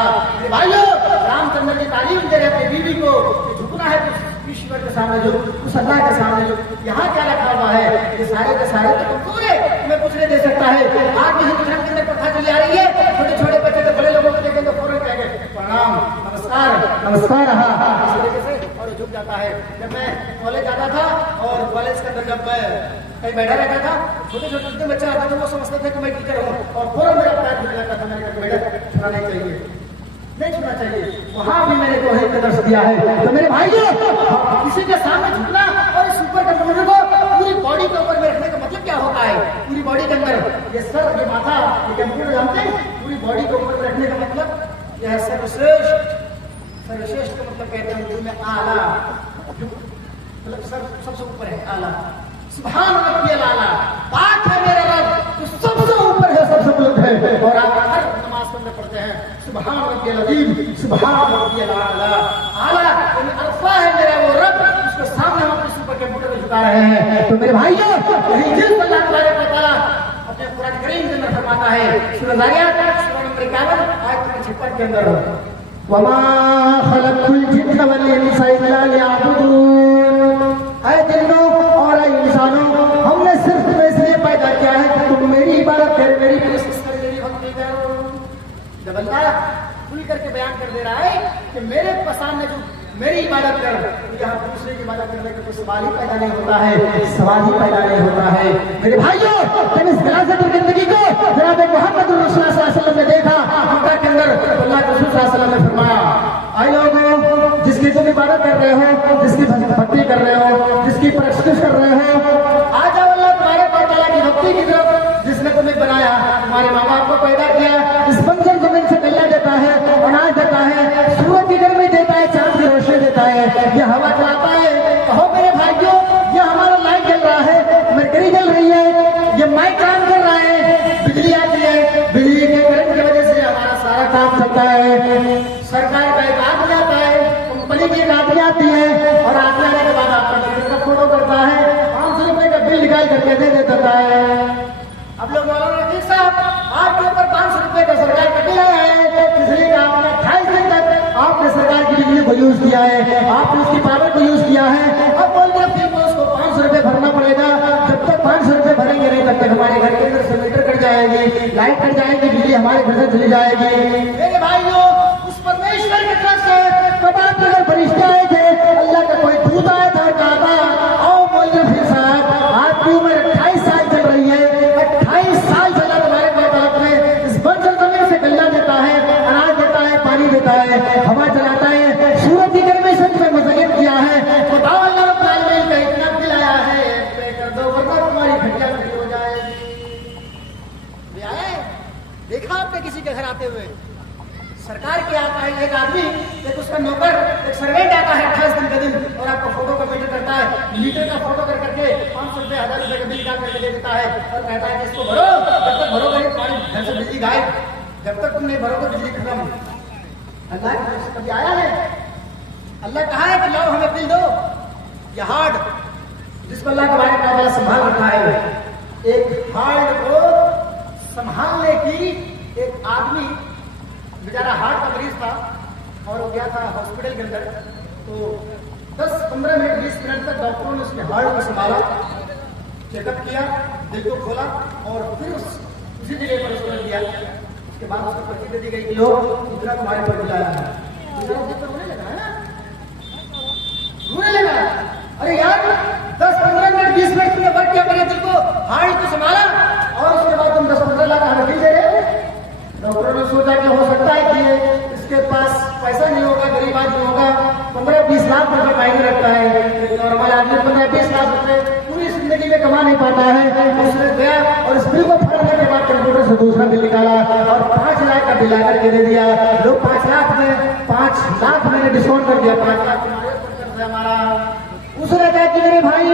भाइयों रामचंद्र की तालीम दे रहे अपनी बीवी को, झुकना है तो ईश्वर के सामने जो, उस अल्लाह के सामने जो। यहाँ क्या रखा हुआ है, ये सारे के सारे तो पूरे तुम्हें कुछ नहीं दे सकता है। आज भी हिंदू धर्म के अंदर प्रथा चली आ रही है, छोटे छोटे बच्चे तो बड़े लोगों को देखें तो फौरन कहेंगे प्रणाम नमस्कार नमस्कार, हाँ इस तरीके से, और झुक जाता है। जब मैं कॉलेज जाता था और कॉलेज के अंदर जब मैं कहीं बैठा रहता था, छोटे छोटे जितने बच्चे आते थे वो समझते थे कि मैं टीचर हूँ, और फौरन मेरा पैर झुक जाता था। मैंने कहा बेटा छुना नहीं चाहिए, नहीं छूना चाहिए, वहां भी मैंने को एक दर्श दिया है। तो मेरे भाइयों किसी के सामने झुकना और इस ऊपर कंप्यूटर को पूरी बॉडी के ऊपर में रखने का मतलब क्या होता है, पूरी बॉडी के अंदर ये सर, ये माथा, ये कंप्यूटर जानते हैं, पूरी बॉडी के ऊपर रखने का मतलब यह है सर्वश्रेष्ठ। सर्वश्रेष्ठ का मतलब कहते हैं उर्दू में आला, मतलब सर सबसे ऊपर है, आला। सुभान रब्बियल आला, पाक है मेरा रब जो सबसे ऊपर है, सबसे बुलंद है। और आप हर नमाज के अंदर पढ़ते हैं सुभान रब्बियल अज़ीम, सुभान रब्बियल आला। आला यानी अल्फा है मेरा वो रब, उसके सामने हम अपने सुपर कंप्यूटर में झुका रहे हैं। तो मेरे भाइयों यही चीज अल्लाह ताला अपने कुरान करीम के अंदर फरमाता है, सूरह ज़ारियात सूरह नंबर 51 आयत नंबर 56 के अंदर, वमा खलक़ुल जिन्ना वल इंसा इल्ला लियअबुदून। ऐ जिन्नों और ऐ इंसानों, हमने सिर्फ तुम्हें इसलिए पैदा किया है कि तुम मेरी इबादत करो, मेरी प्रेस्टिज करो, मेरी भक्ति करो। जब अल्लाह खुल करके बयान कर दे रहा है कि मेरे सामने जो मेरी इबादत कर, तो यहाँ दूसरे की इबादत करने का कोई सवाल ही पैदा नहीं होता है, सवाल ही पैदा नहीं होता है। मेरे भाइयों तुम इस गिलासत की जिंदगी को जनाब मोहम्मद रसूलुल्लाह सल्लल्लाहु अलैहि वसल्लम ने देखा, मक्का के अंदर अल्लाह के रसूल सल्लल्लाहु अलैहि वसल्लम ने फरमाया, आए लोगों जिसकी तुम इबादत कर रहे हो, जिसकी भक्ति कर रहे हो, जिसकी प्रेस्टिज कर रहे हो, आ जाओ अल्लाह तुम्हारे ताला की भक्ति की तरफ, जिसने तुम्हें बनाया, तुम्हारे माँ बाप को पैदा किया, इस बंजर जमीन से गल्ला देता है, अनाज देता है, सूरज की गर्मी देता है, चांद की रोशनी देता है, ये हवा चलाता है। कहो मेरे भाइयों ये हमारा लाइट जल रहा है, मरकरी जल रही है, ये माइक काम कर रहा है, बिजली आती है, बिजली के करंट की वजह से हमारा सारा काम चलता है। सरकार का एक आदमी आता है, कंपनी की एक आदमी आती है, और आदमी आने के बाद आपका बिल का फोटो करता है, 500 रुपए का बिल निकाल करके दे देता है। अब लोग मौलाना रफीक साहब आपके ऊपर 500 रुपए का सरकार का बिल आया है, इसलिए आपने 28 दिन तक आपने सरकार की बिजली को यूज किया है, आपने उसकी पावर को यूज किया है। अब बोल रहे फिर उसको 500 रुपए भरना पड़ेगा, जब तक 500 रुपए भरेंगे नहीं तब तक हमारे घर के अंदर से मीटर कट जाएगी, लाइट कट जाएगी, बिजली हमारे घर से चली जाएगी। मेरे भाइयों उस परमेश्वर की तरफ से कब अगर फरिश्ते आए थे, अल्लाह का कोई दूत आया था, कहा था आओ बोल रहे फिर साहब आपकी उम्र 28 साल चल रही है, 28 साल चला तुम्हारे माँ बाप ने इस बंजर जमीन से गल्ला सरकार क्या आता है, एक आदमी, एक उसका नौकर, एक सर्वेंट आता है 28 दिन के दिन और आपका फोटो का मीटर करता है, मीटर का फोटो कर करके 500 रुपये 1000 रुपये का बिल निकाल करके दे देता है और कहता है कि इसको भरो, जब तक भरोगे तुम्हारी घर से बिजली गायब, जब तक तुम नहीं भरोगे बिजली खत्म। अल्लाह की तरफ से कभी आया है? अल्लाह कहा है कि लाओ हमें बिल दो। यह हार्ड जिसको अल्लाह तबारक व तआला संभाल रखा है, एक हार्ड को संभालने की एक आदमी बेचारा हार्ट का मरीज था और वो गया था हॉस्पिटल के अंदर, तो 10-15 मिनट 20 मिनट तक डॉक्टरों ने उसके हार्ट को संभाला, चेकअप किया, दिल को खोला और फिर उसी जगह पर उसको दिया। उसके बाद उसको पर्ची दे दी गई कि लो इतना तुम्हारे पर बुलाया है। रोने लगा है, रोने लगा। अरे यार 10-15 मिनट 20 मिनट तुमने वर्क किया, मेरे दिल को हार्ट को संभाला और उसके बाद तुम 10-15 लाख हमें बिल दे रहे हो। डॉक्टरों ने सोचा कि हो सकता है कि इसके पास पैसा नहीं होगा, गरीब आदमी होगा, 15-20 लाख रुपए मायने रखता है, नॉर्मल आदमी 15-20 लाख रुपए पूरी जिंदगी में कमा नहीं पाता है। उसने गया और इस बिल को फाड़ने के बाद कंप्यूटर से दूसरा बिल निकाला और 5 लाख का बिल आकर के दे दिया। लोग 5 लाख में 5 लाख मैंने डिस्काउंट कर दिया, 5 लाख हमारा। उसने कहा कि मेरे भाई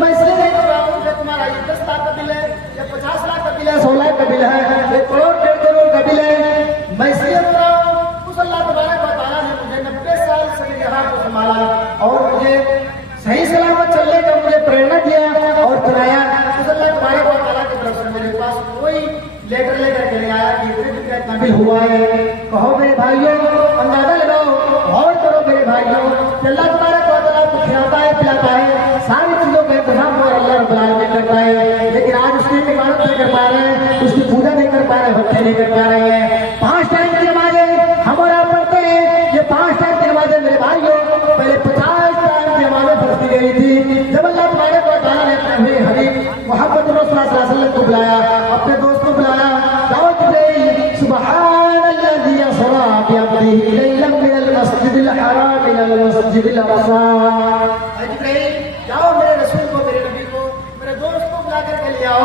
मैं इसलिए नहीं कर रहा हूँ कि तुम्हारा 10 लाख का बिल है या 50 लाख का बिल है, 100 लाख का बिल है, 1 करोड़ 1.5 करोड़ का बिल है, मैं इसलिए रो रहा हूँ। उस अल्लाह तबारक व तआला ने मुझे 90 साल से मेरे हाथ को संभाला और मुझे सही सलामत चलने का मुझे प्रेरणा दिया और चलाया। उस अल्लाह तबारक व तआला की तरफ से मेरे पास कोई लेटर लेकर के नहीं आया कि इतने दिन का इतना बिल हुआ है। कहो मेरे भाइयों, अंदाजा लगाओ, गौर करो मेरे भाइयों, अल्लाह तबारक व तआला को खिलाता है, पिलाता है, सारी चीजों का इंतजाम और अल्लाह रब्बुल आलमीन करता है, लेकिन आज उसकी इबादत नहीं कर पा रहे हैं, उसकी पूजा नहीं कर पा रहे, भक्ति नहीं कर पा रहे हैं। 5 टाइम की नमाजें हम और आप पढ़ते हैं, ये 5 टाइम की नमाजें मेरे भाइयों पहले 50 टाइम की नमाजें पढ़ दी गई थी। जब अल्लाह तबारक व तआला ने अपने हबीब मोहम्मद रसूलुल्लाह सल्लल्लाहु अलैहि वसल्लम को बुलाया, अपने दोस्त को बुलाया, दावत दी, सुब्हानल्लज़ी असरा बिअब्दिही लैलन मिनल मस्जिदिल हराम इलल मस्जिदिल अक़सा। जाओ मेरे रसूल को, मेरे नबी को, मेरे दोस्त को बुला करके ले आओ।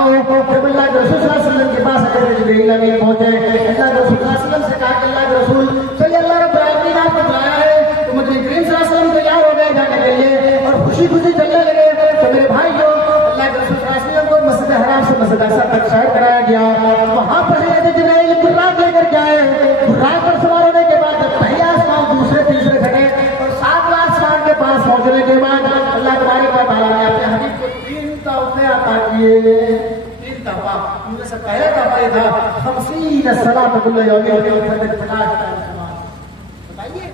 जब अल्लाह के रसूल सल्लल्लाहु अलैहि वसल्लम के पास अगर जिब्रील अमीन पहुंचे, अल्लाह के रसूल सल्लल्लाहु अलैहि वसल्लम से कहा कि अल्लाह के रसूल चलिए, अल्लाह रब्बुल आलमीन आपको बुलाया है, तो मुझे करीम सल्लल्लाहु अलैहि वसल्लम तैयार हो गए जाने के लिए और खुशी खुशी चलने लगे। तो मेरे भाई जो अल्लाह के रसूल सल्लल्लाहु अलैहि वसल्लम को मस्जिद हराम से मस्जिद अक़सा तक शहर कराया गया, वहां पर जिब्रील बुर्राक लेकर के आए। बुर्राक पर सवार होने के बाद पहले आसमान, दूसरे, तीसरे छठे और 7 आसमान के पास पहुंचने के बाद अल्लाह तबारक व तआला ने अपने हबीब को 3 तोहफे अता किए। 3 तोहफा, उनमें से पहला तोहफा ये था 50 सलात कुल्ल यौमिन, 50 नमाज। बताइए,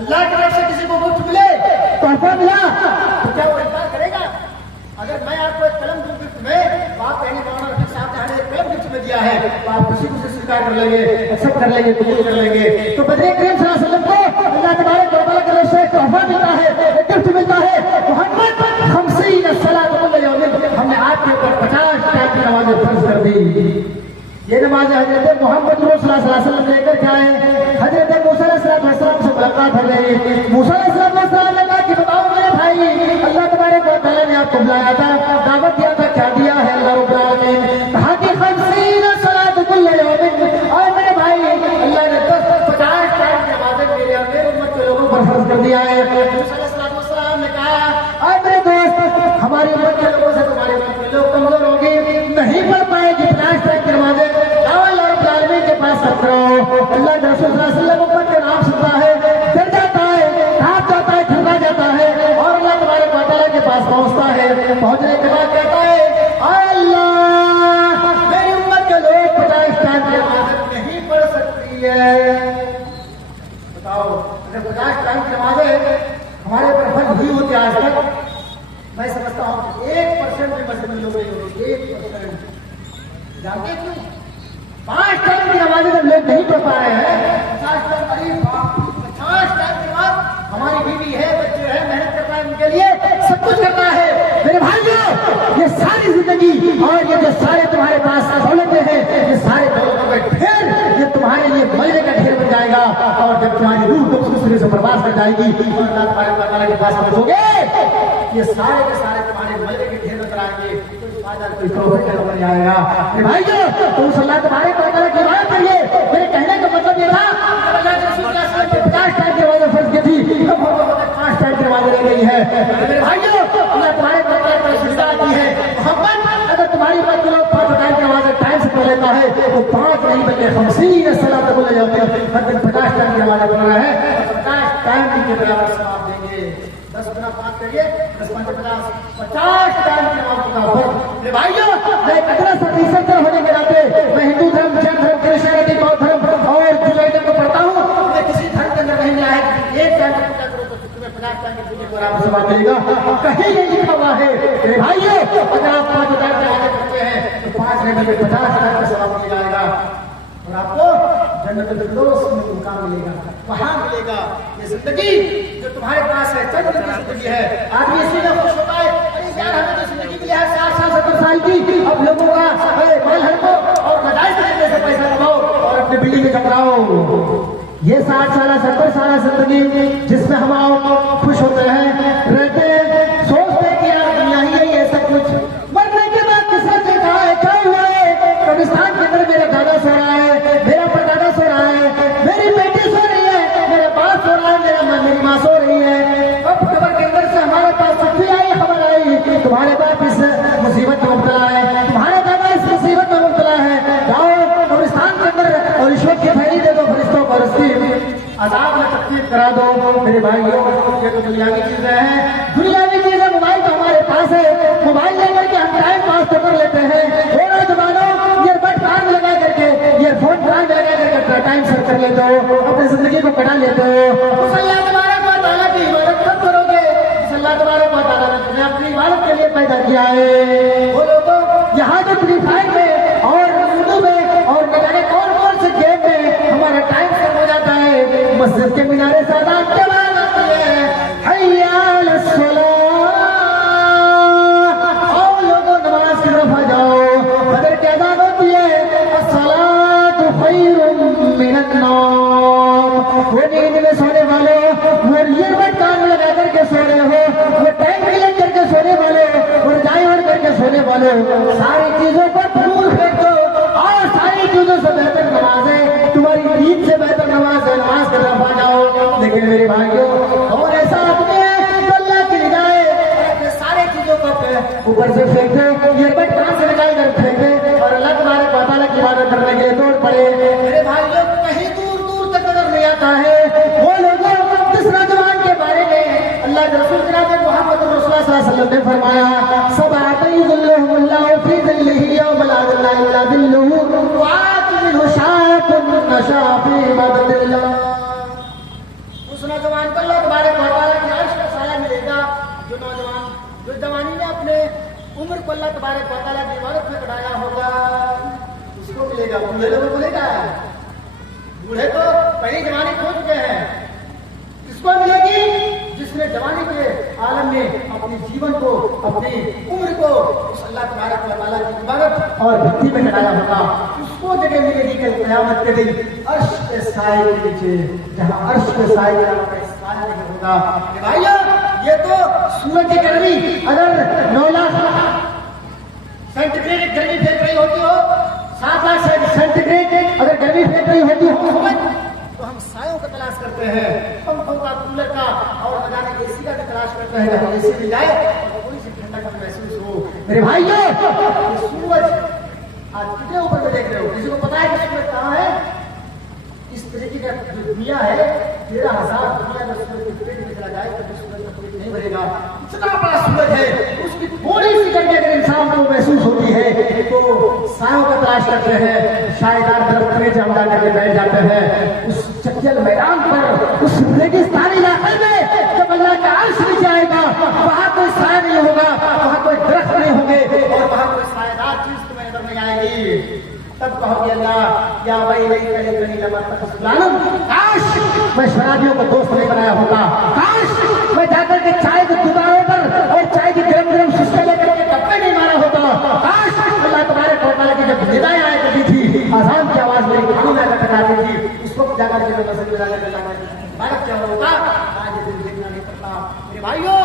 अल्लाह की तरफ से किसी को मुफ्त मिले, तोहफा मिला, तो क्या वो इनकार करेगा? अगर मैं आपको एक कलम दूं गिफ्ट में, तो आप कहेंगे मौलाना रफीक साहब ने हमें एक कलम गिफ्ट में दिया है, तो आप खुशी खुशी स्वीकार कर लेंगे, एक्सेप्ट कर लेंगे, कबूल कर लेंगे। तो बदरे करीम सल्लल्लाहु अलैहि वसल्लम को अल्लाह तबारक व तआला की तरफ से तोहफा मिलता है, एक गिफ्ट मिलता है। मोहम्मद 50 सलात कुल्ल यौमिन, हमने आपके ऊपर 50 टाइम की नमाजें फर्ज कर दी। ये नमाज हजरत मोहम्मद सल्लल्लाहु अलैहि वसल्लम लेकर के आए। हजरत मूसा अलैहिस्सलाम से मुलाकात हो गई। मूसा अलैहिस्सलाम ने कहा कि बताओ मेरे भाई, अल्लाह तबारक व तआला ने आपको बुलाया था, दावत दिया था, क्या दिया है अल्लाह रब्बुल आलमीन? कहा कि 50 सलात कुल्ल यौमिन, और मेरे भाई अल्लाह ने 50 टाइम की नमाजें मेरे उम्मत के लोगों पर फर्ज कर दिया है। मूसा अलैहिस्सलाम ने कहा, और मेरे दोस्त, हमारी उम्मत के लोगों से तुम्हारी उम्मत के लोग कमजोर होंगे, नहीं पढ़ पाएगी 50 टाइम की नमाजें, अल्लाह रब्बुल आलमीन के पास अर्ज करो। अल्लाह के रसूल सल्लल्लाहु अलैहि वसल्लम उम्मत के नाम सुनता है, डर जाता है, हाथ जाता है, ठंडा जाता है और अल्लाह तबारक व तआला के पास पहुंचता है। पहुंचने के बाद कहता है, अल्लाह मेरी उम्मत के लोग 50 टाइम की नमाज नहीं पढ़ सकती है। बताओ, अगर 50 टाइम की नमाजें हमारे पर फर्ज हुई होती आज तक, मैं समझता हूँ 1% भी मस्जिद में लोग नहीं होगी, 1%। जानते क्यों? 5 टाइम की नमाजें जब लोग नहीं पढ़ पा रहे हैं, 50 टाइम करीब 50 टाइम के बाद हमारी बीवी है, बच्चे हैं, मेहनत करता है उनके लिए, सब कुछ करता है। मेरे भाइयों, ये सारी जिंदगी और ये जो सारे तुम्हारे पास दौलतें हैं, ये सारे दौलतों का ढेर, ये तुम्हारे लिए मलबे का ढेर बन जाएगा और जब तुम्हारी रूह को दूसरे से बर्बाद कर जाएगी और अल्लाह तबारक के पास पहुंचोगे, ये सारे के सारे तुम्हारे मलबे के ढेर नजर आएंगे, कोई प्रॉफिट नजर नहीं आएगा। भाइयों, तो उस अल्लाह तबारक व तआला की इबादत करिए। मेरे कहने का मतलब ये था 50 सलात बोले जाते हैं, हर दिन 50 टाइम की नमाज पढ़ रहा है, 50 टाइम के बराबर सवाब देंगे। 10 गुना 5 करिए, 10 5 50 टाइम की नमाज का फर्ज। मेरे भाइयों, मैं एक अदना सा रिसर्चर होने के नाते मैं हिंदू धर्म, जैन धर्म, क्रिश्चियनिटी, बौद्ध धर्म और जुडाइज्म को पढ़ता हूँ। मैं किसी धर्म के अंदर नहीं आया एक टाइम की पूजा करो तो तुम्हें 50 टाइम की पूजा के बराबर सवाब मिलेगा। कहीं नहीं लिखा हुआ है। मेरे भाइयों, अगर आप 5,000 से आगे करते हैं तो 5 घंटे में 50 टाइम का सवाब मिल जाएगा और आपको जन्नतुल फिरदौस में मुकाम मिलेगा, वहां मिलेगा। ये जिंदगी जो तुम्हारे पास है, चंद दिन की जिंदगी है। आदमी इसी में खुश होता है, अरे यार हमें तो जिंदगी मिली है 60 साल 70 साल की, अब लोगों का माल हड़को और नाजायज तरीके से पैसा कमाओ और अपने बिल्डिंग में कमराओ। ये 60 साल 70 साल जिंदगी जिसमें हम खुश होते हैं, रहते हैं, सोचते हैं कि यार दुनिया ही है ये सब कुछ। मरने के बाद किसने देखा है, क्या हुआ है? कब्रिस्तान के अंदर मेरा दादा सो रहा है, मेरा परदादा सो रहा है, मेरी बेटी सो रही है, मेरा बाप सो रहा है, मेरी माँ सो रही है। अब खबर के अंदर से हमारे पास छुट्टी आई, खबर आई तुम्हारे बाप इस मुसीबत में मुब्तला है, तुम्हारा दादा इस मुसीबत में मुब्तला है, जाओ कब्रिस्तान के अंदर और रिश्वत की थैली दे दो फरिश्तों को, रस्ती आजाद में तकलीफ करा दो। मेरे भाइयों, ये तो दुनियावी चीजें हैं, दुनियावी चीजें। मोबाइल तो हमारे पास है, मोबाइल लेकर के हम टाइम पास तो कर लेते हैं। ईयरबड कान में लगा करके, ईयरफोन कान में लगा करके टाइम सर्च कर लेते हो, अपनी जिंदगी को कटा लेते हो। अल्लाह तबारक व तआला की इबादत कब करोगे? अल्लाह तबारक व तआला ने तुम्हें अपनी इबादत के लिए पैदा किया है। वो लोगों यहाँ जो फ्री फायर में और लूडो में और न जाने कौन कौन से गेम में हमारा टाइम खत्म हो जाता है, मस्जिद के मीनारे से अज़ान के बाद आती है, हय्या अलस सलाह, आओ लोगों नमाज की तरफ आ जाओ। फजर की अज़ान होती है, अस्सलातु खैरुम मिनन नौम। वो नींद में सोने वाले, वो ईयरबड कान में लगा करके सो रहे हो, वो टाइम क्लियर करके सोने वाले, वो रजाई ओढ़ करके सोने वाले, सारी चीजों को दूर फेंक दो और सारी चीजों से बेहतर नमाज है, तुम्हारी ईद से बेहतर नमाज है, नमाज की तरफ आ जाओ। लेकिन मेरे भाइयों, और ऐसा अपने अल्लाह की रिदा है, अपने सारे चीजों को ऊपर से फेंक दे, ईयरबड कान से निकाल कर फेंक दे और अल्लाह तुम्हारे ताला की इबादत करने के लिए दौड़ पड़े। मेरे भाइयों, कहीं दूर दूर तक नजर नहीं आता है वो लोगों जिस नौजवान के बारे में अल्लाह के रसूल जनाब मोहम्मद रसूलुल्लाह सल्लल्लाहु अलैहि वसल्लम ने फरमाया, सबातई ज़िल्लुहुमुल्लाहु फी ज़िल्लिही यौम ला ज़िल्ला इल्ला ज़िल्लुहु व आतिमिन शाअतुन नशा फी इबादतिल्लाह। उस नौजवान को अल्लाह तबारक व तआला की अर्श का साया मिलेगा, जो नौजवान जो जवानी में अपने उम्र को अल्लाह तबारक व तआला की इबादत में कटाया होगा, उसको मिलेगा। बूढ़े लोगों को मिलेगा, बूढ़े तो पहले जवानी खो चुके हैं। किसको मिलेगी? जिसने जवानी के आलम में अपने जीवन को, अपनी उम्र को उस अल्लाह तबारक व तआला की इबादत और भक्ति में कटाया होगा, उसको जगह मिलेगी कल क़यामत के दिन अर्श के साए के नीचे, जहां अर्श के साए के नाम पे साया नहीं होगा। भाइयों, ये तो सूरज की गर्मी अगर 9 लाख सेंटीग्रेड गर्मी फेंक रही होती हो, 7 लाख सेंटीग्रेड अगर गर्मी फेंक रही होती हो, तो हम सायों का तलाश करते हैं, पंखों का, कूलर का और लगाने एसी का तलाश करते हैं, जब एसी मिल जाए तो थोड़ी सी ठंडक महसूस हो। मेरे भाइयों, सूरज आज कितने ऊपर में देख रहे हो? किसी को पता है कि सूरज कहाँ है? इस तरीके का जो दुनिया है, 13,000 दुनिया में सूरज की पेट निकला जाए तो सूरज का पेट नहीं भरेगा। इतना बड़ा सूरज है, उसकी थोड़ी सी गर्मी अगर इंसान को महसूस होती है तो सायों का तलाश करते हैं, शायदार दरख्त में जम जा करके बैठ जाते हैं। उस चकियल मैदान पर, उस रेगिस्तानी इलाके में जब अल्लाह का अर्श नीचे आएगा, वहां कोई साया नहीं होगा, वहां कोई दरख्त नहीं होंगे और वहां कोई सायादार चीज तुम्हें नजर नहीं आएगी। तब कहोगे अल्लाह या वही नहीं कहीं कहीं लमन, काश मैं शराबियों को दोस्त नहीं बनाया होता, काश मैं जाकर के चाय की दुकानों पर और चाय की गरम गरम शुष्का लेकर के टप्पे नहीं मारा होता, काश अल्लाह तुम्हारे तआला की जब निदाएं आया करती थी, आजान की आवाज मेरी कानों में टकराती थी, उस वक्त जाकर के मैं मस्जिद में जाकर भारत क्या होता, आज दिन देखना नहीं पड़ता। मेरे भाइयों,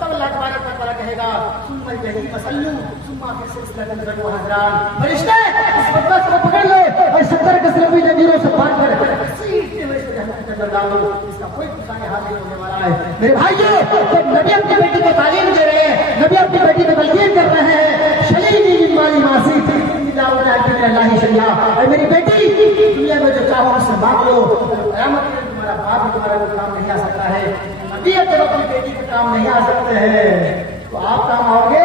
तब अल्लाह तबारक व तआला कहेगा, सुम्मा जहीम फसल्लू सुम्मा फिर सिलसिलतन ज़रऊहा हज़रान, फरिश्ते इस बदबख्त को पकड़ लो और 70 कसरती जंजीरों से बांध कर सीधे हुए इसको जहन्नम के अंदर डाल दो, इसका कोई ठिकाना हासिल होने वाला है। मेरे भाइयों, जब नबी अपनी बेटी को तालीम दे रहे हैं, नबी अपनी बेटी को तलकीन कर रहे हैं, शलीनी माली मासी अल्लाह शैया, और मेरी बेटी कयामत में तुम्हारा बाप भी तुम्हारा कोई काम नहीं आ सकता है, नबी जब अपनी बेटी के काम नहीं आ सकते हैं तो आप काम आओगे।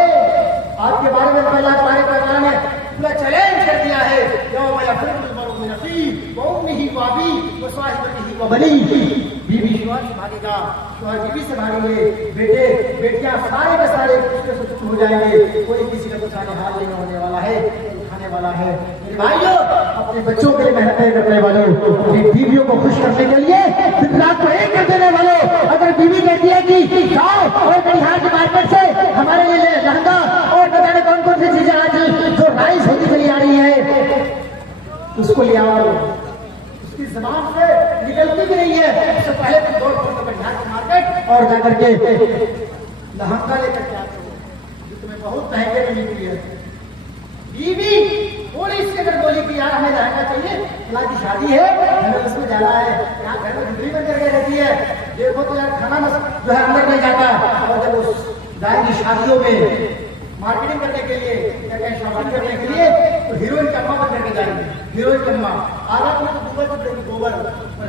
आपके बारे में पहला तुम्हारे पैगाम में पूरा चैलेंज कर दिया है, बीवी शौहर से भागेगा, शौहर बीवी से भागेंगे, बेटे बेटियां सारे के सारे दूसरे से छूट हो जाएंगे, कोई किसी का कुछ आने हाल नहीं होने वाला है, खाने वाला है। मेरे भाइयों, अपने बच्चों के लिए मेहनत करने वालों, अपनी बीवियों को खुश करने के लिए दिन रात को एक कर देने वालों, अगर बीवी कहती है कि जाओ और बिहार के मार्केट से हमारे लिए लहंगा और न जाने कौन कौन सी चीजें आज जो राइस होती चली आ रही है उसको ले आओ, उसकी जबान से निकलती भी नहीं है, उससे पहले तुम दौड़ पड़ो बिहार के मार्केट और जाकर के लहंगा लेकर के आते हो जो तुम्हें बहुत महंगे में मिलती है। बीवी थोड़ी सी अगर बोली कि यार हमें लहंगा चाहिए, फला की शादी है, हमें उसमें जाना है, यहाँ घर में बिजली बंद करके रहती है, देखो तो यार खाना जो है अंदर नहीं जाता, और जब उस जाएगी शादियों में मार्केटिंग करने के लिए या कहीं शॉपिंग करने के लिए तो हीरोइन का अम्मा बन करके जाएंगे, हीरोइन का अम्मा आधा में तो गोबर देगी, गोबर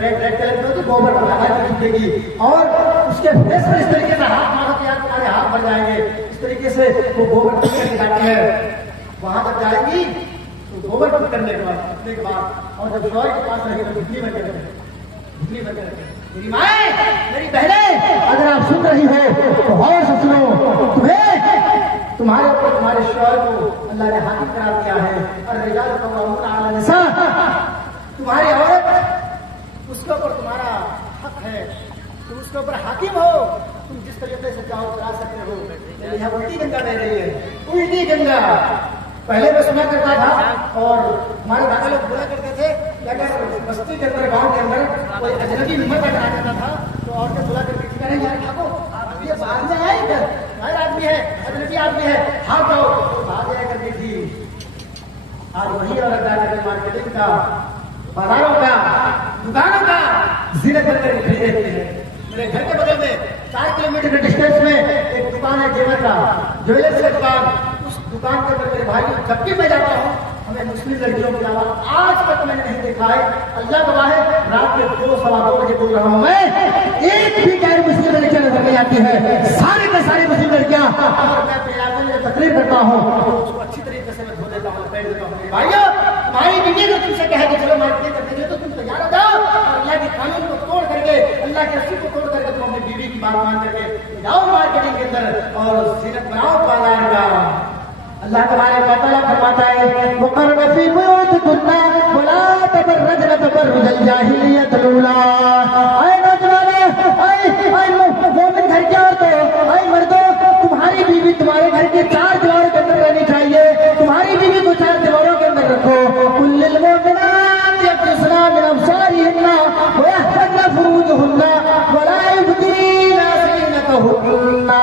रेड रेड कलर की होती गोबर आधा देगी, और उसके फेस पर इस तरीके से हाथ मारो तो यार तुम्हारे हाथ भर जाएंगे, इस तरीके से वो गोबर करके जाती है। वहां तक जाएगी तो गोबर करने के बाद और जब शौहर के पास रहेगी तो बिजली बन करके, बिजली बन करके। मेरी माए, मेरी बहनें, अगर आप सुन रही हो तो और से सुनो, तुम्हें तुम्हारे ऊपर तुम्हारे शौहर को अल्लाह ने हाकिम करार दिया है, और रिजाल कव्वामून अला निसा, तुम्हारी औरत उसके ऊपर तुम्हारा हक है, तुम उसके ऊपर हाकिम हो, तुम जिस तरीके से चाहो चला सकते हो। यहाँ उल्टी गंगा बह रही है, उल्टी गंगा। पहले मैं सुना करता था और हमारे दादा लोग बोला करते थे कि अगर बस्ती के अंदर गांव के अंदर कोई अजनबी निमक आ जाता था तो औरतें बोला करती थी अरे यार ठाको ये बाहर में आए इधर बाहर आदमी है, अजनबी आदमी है, हाँ जाओ तो बाहर जाया करती थी। आज वही औरत जाकर मार्केटिंग का, बाजारों का, दुकानों का जिक्र करके खरीदे हैं। मेरे घर के बगल में 4 किलोमीटर के डिस्टेंस में एक दुकान है जेवर का, ज्वेलर्स का दुकान। उस दुकान के अंदर मेरे भाई जब भी मैं जाता हूँ हमें मुस्लिम लड़कियों को अलावा आज तक मैंने नहीं देखा है, अल्लाह गवाह है, रात में 2 सवा 2 बजे बोल रहा हूँ मैं, एक भी गैर मुस्लिम लड़कियां नजर नहीं आती है, सारी के सारी मुस्लिम लड़कियां। मैं प्रयाग में तकरीर करता हूँ उसको अच्छी तरीके से मैं धो देता हूँ, पहन देता हूँ। भाइयों, तुम्हारी बीवी को तुमसे कहे कि चलो मार्केटिंग करते हैं तो तुम तैयार हो जाओ, और अल्लाह के कानून को तोड़ करके, अल्लाह के रस्सी को तोड़ करके तुम अपनी बीवी की बात मान करके जाओ मार्केटिंग के अंदर और जीनत बनाओ बाजार का। अल्लाह तबारक व तआला फरमाता है वक़र्न फी बुयूतिकुन्ना वला तबर्रजना तबर्रुजल जाहिलियतिल ऊला। ऐ नौजवानों, ऐ मोमिन घर के औरतों, ऐ मर्दों, तुम्हारी बीवी तुम्हारे घर के 4 दीवारों के अंदर रहनी चाहिए, तुम्हारी बीवी को 4 दीवारों के अंदर रखो। कुल्लिल मुमिनाति यग़्ज़ुना मिन अब्सारिहिन्ना व यहफ़ज़्ना फुरूजहुन्ना वला युबदीना ज़ीनतहुन्ना।